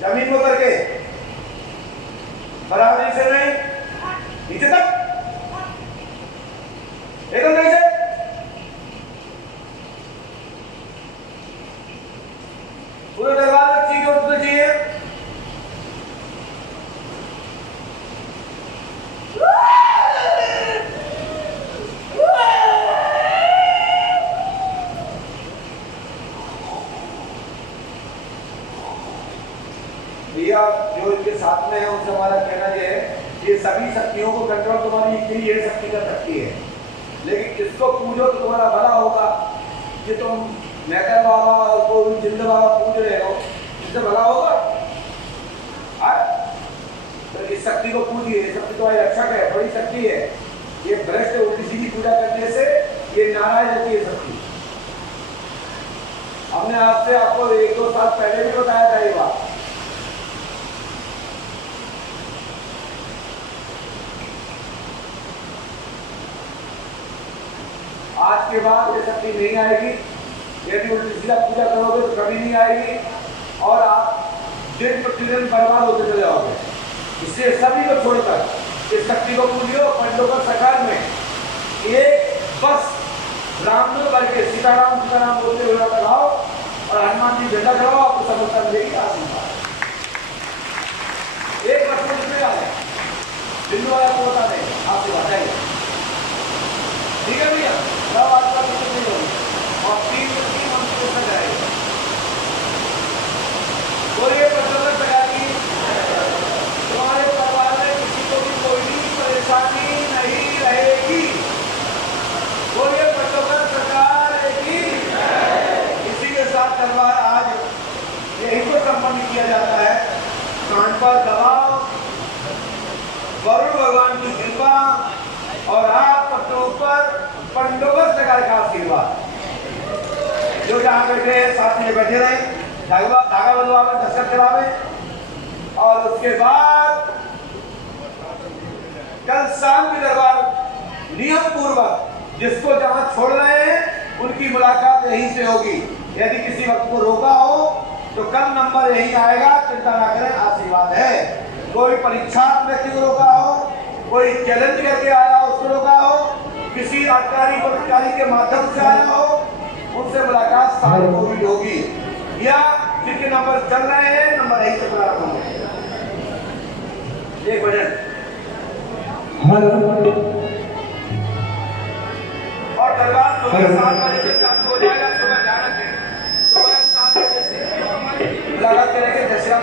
जमीन को करके बराबरी से नहीं, नीचे तक एकदम जैसे पूरे दरबार में चीज उठना चाहिए। भैया जो इनके साथ में है उनसे हमारा कहना यह है, ये सभी शक्तियों को कंट्रोल तुम्हारी ये शक्ति कर सकती है, लेकिन इसको पूजो तो तुम्हारा भला होगा। कि तुम नेकर बाबा और को जिंद बाबा पूज रहे हो, इससे भला होगा? तो इस शक्ति को पूजिए, ये शक्ति तुम्हारी रक्षक है, बड़ी शक्ति है। ये भ्रष्ट उल्टी सीधी पूजा करने से ये नाराज रहती है शक्ति। हमने आपसे आपको 1-2 साल पहले भी बताया था ये बात। आज के बाद ये शक्ति नहीं आएगी। यदि उल्टी सीधा पूजा करोगे तो कभी नहीं आएगी और आप दिन प्रतिदिन बर्बाद होते चले जाओगे। इसलिए सभी को छोड़कर इस शक्ति को पूजियो। पंडोकर सकार में एक बस रामदूत करके सीताराम सीताराम बोलते हुए लगाओ और हनुमान जी झंडा चढ़ाओ, आपको सफलता मिलेगी। आशीर्वाद एक बस में कितने वाले बिंदु वाला को बता दें, आपसे बताइए। ठीक है भैया, सब आपका नहीं होगी और 3 मंत्र तक जाएगा। कोई प्रचलन तैयारी तुम्हारे परिवार में किसी को भी कोई परेशानी नहीं रहेगी। कोई प्रचलन सरकार रहेगी। इसी के साथ दरबार आज यही को संपन्न किया जाता है। कान पर दबाव, वरुण भगवान की कृपा और आप अपने ऊपर पंडोकर सरकार का आशीर्वाद। जो जहाँ बैठे हैं साथ में बैठे रहे, धागा बंधवावे, दस्तखत करावे और उसके बाद कल शाम की दरबार नियम पूर्वक जिसको जहां छोड़ रहे हैं उनकी मुलाकात यहीं से होगी। यदि किसी वक्त को रोका हो तो कल नंबर यहीं आएगा, चिंता ना करें, आशीर्वाद है। कोई परीक्षा व्यक्ति को रोका हो, कोई चैलेंज करके आया हो उसको रोका हो, किसी अधिकारी कर्मचारी के माध्यम से आया हो, उनसे मुलाकात शाम को भी होगी। या जिनके नंबर चल रहे हैं नंबर यहीं से प्रारंभ होंगे। एक भजन और दरबार सुबह 7 बजे से चालू हो जाएगा। सुबह जाना है, सुबह 7 बजे से मुलाकात करेंगे। जय श्री राम।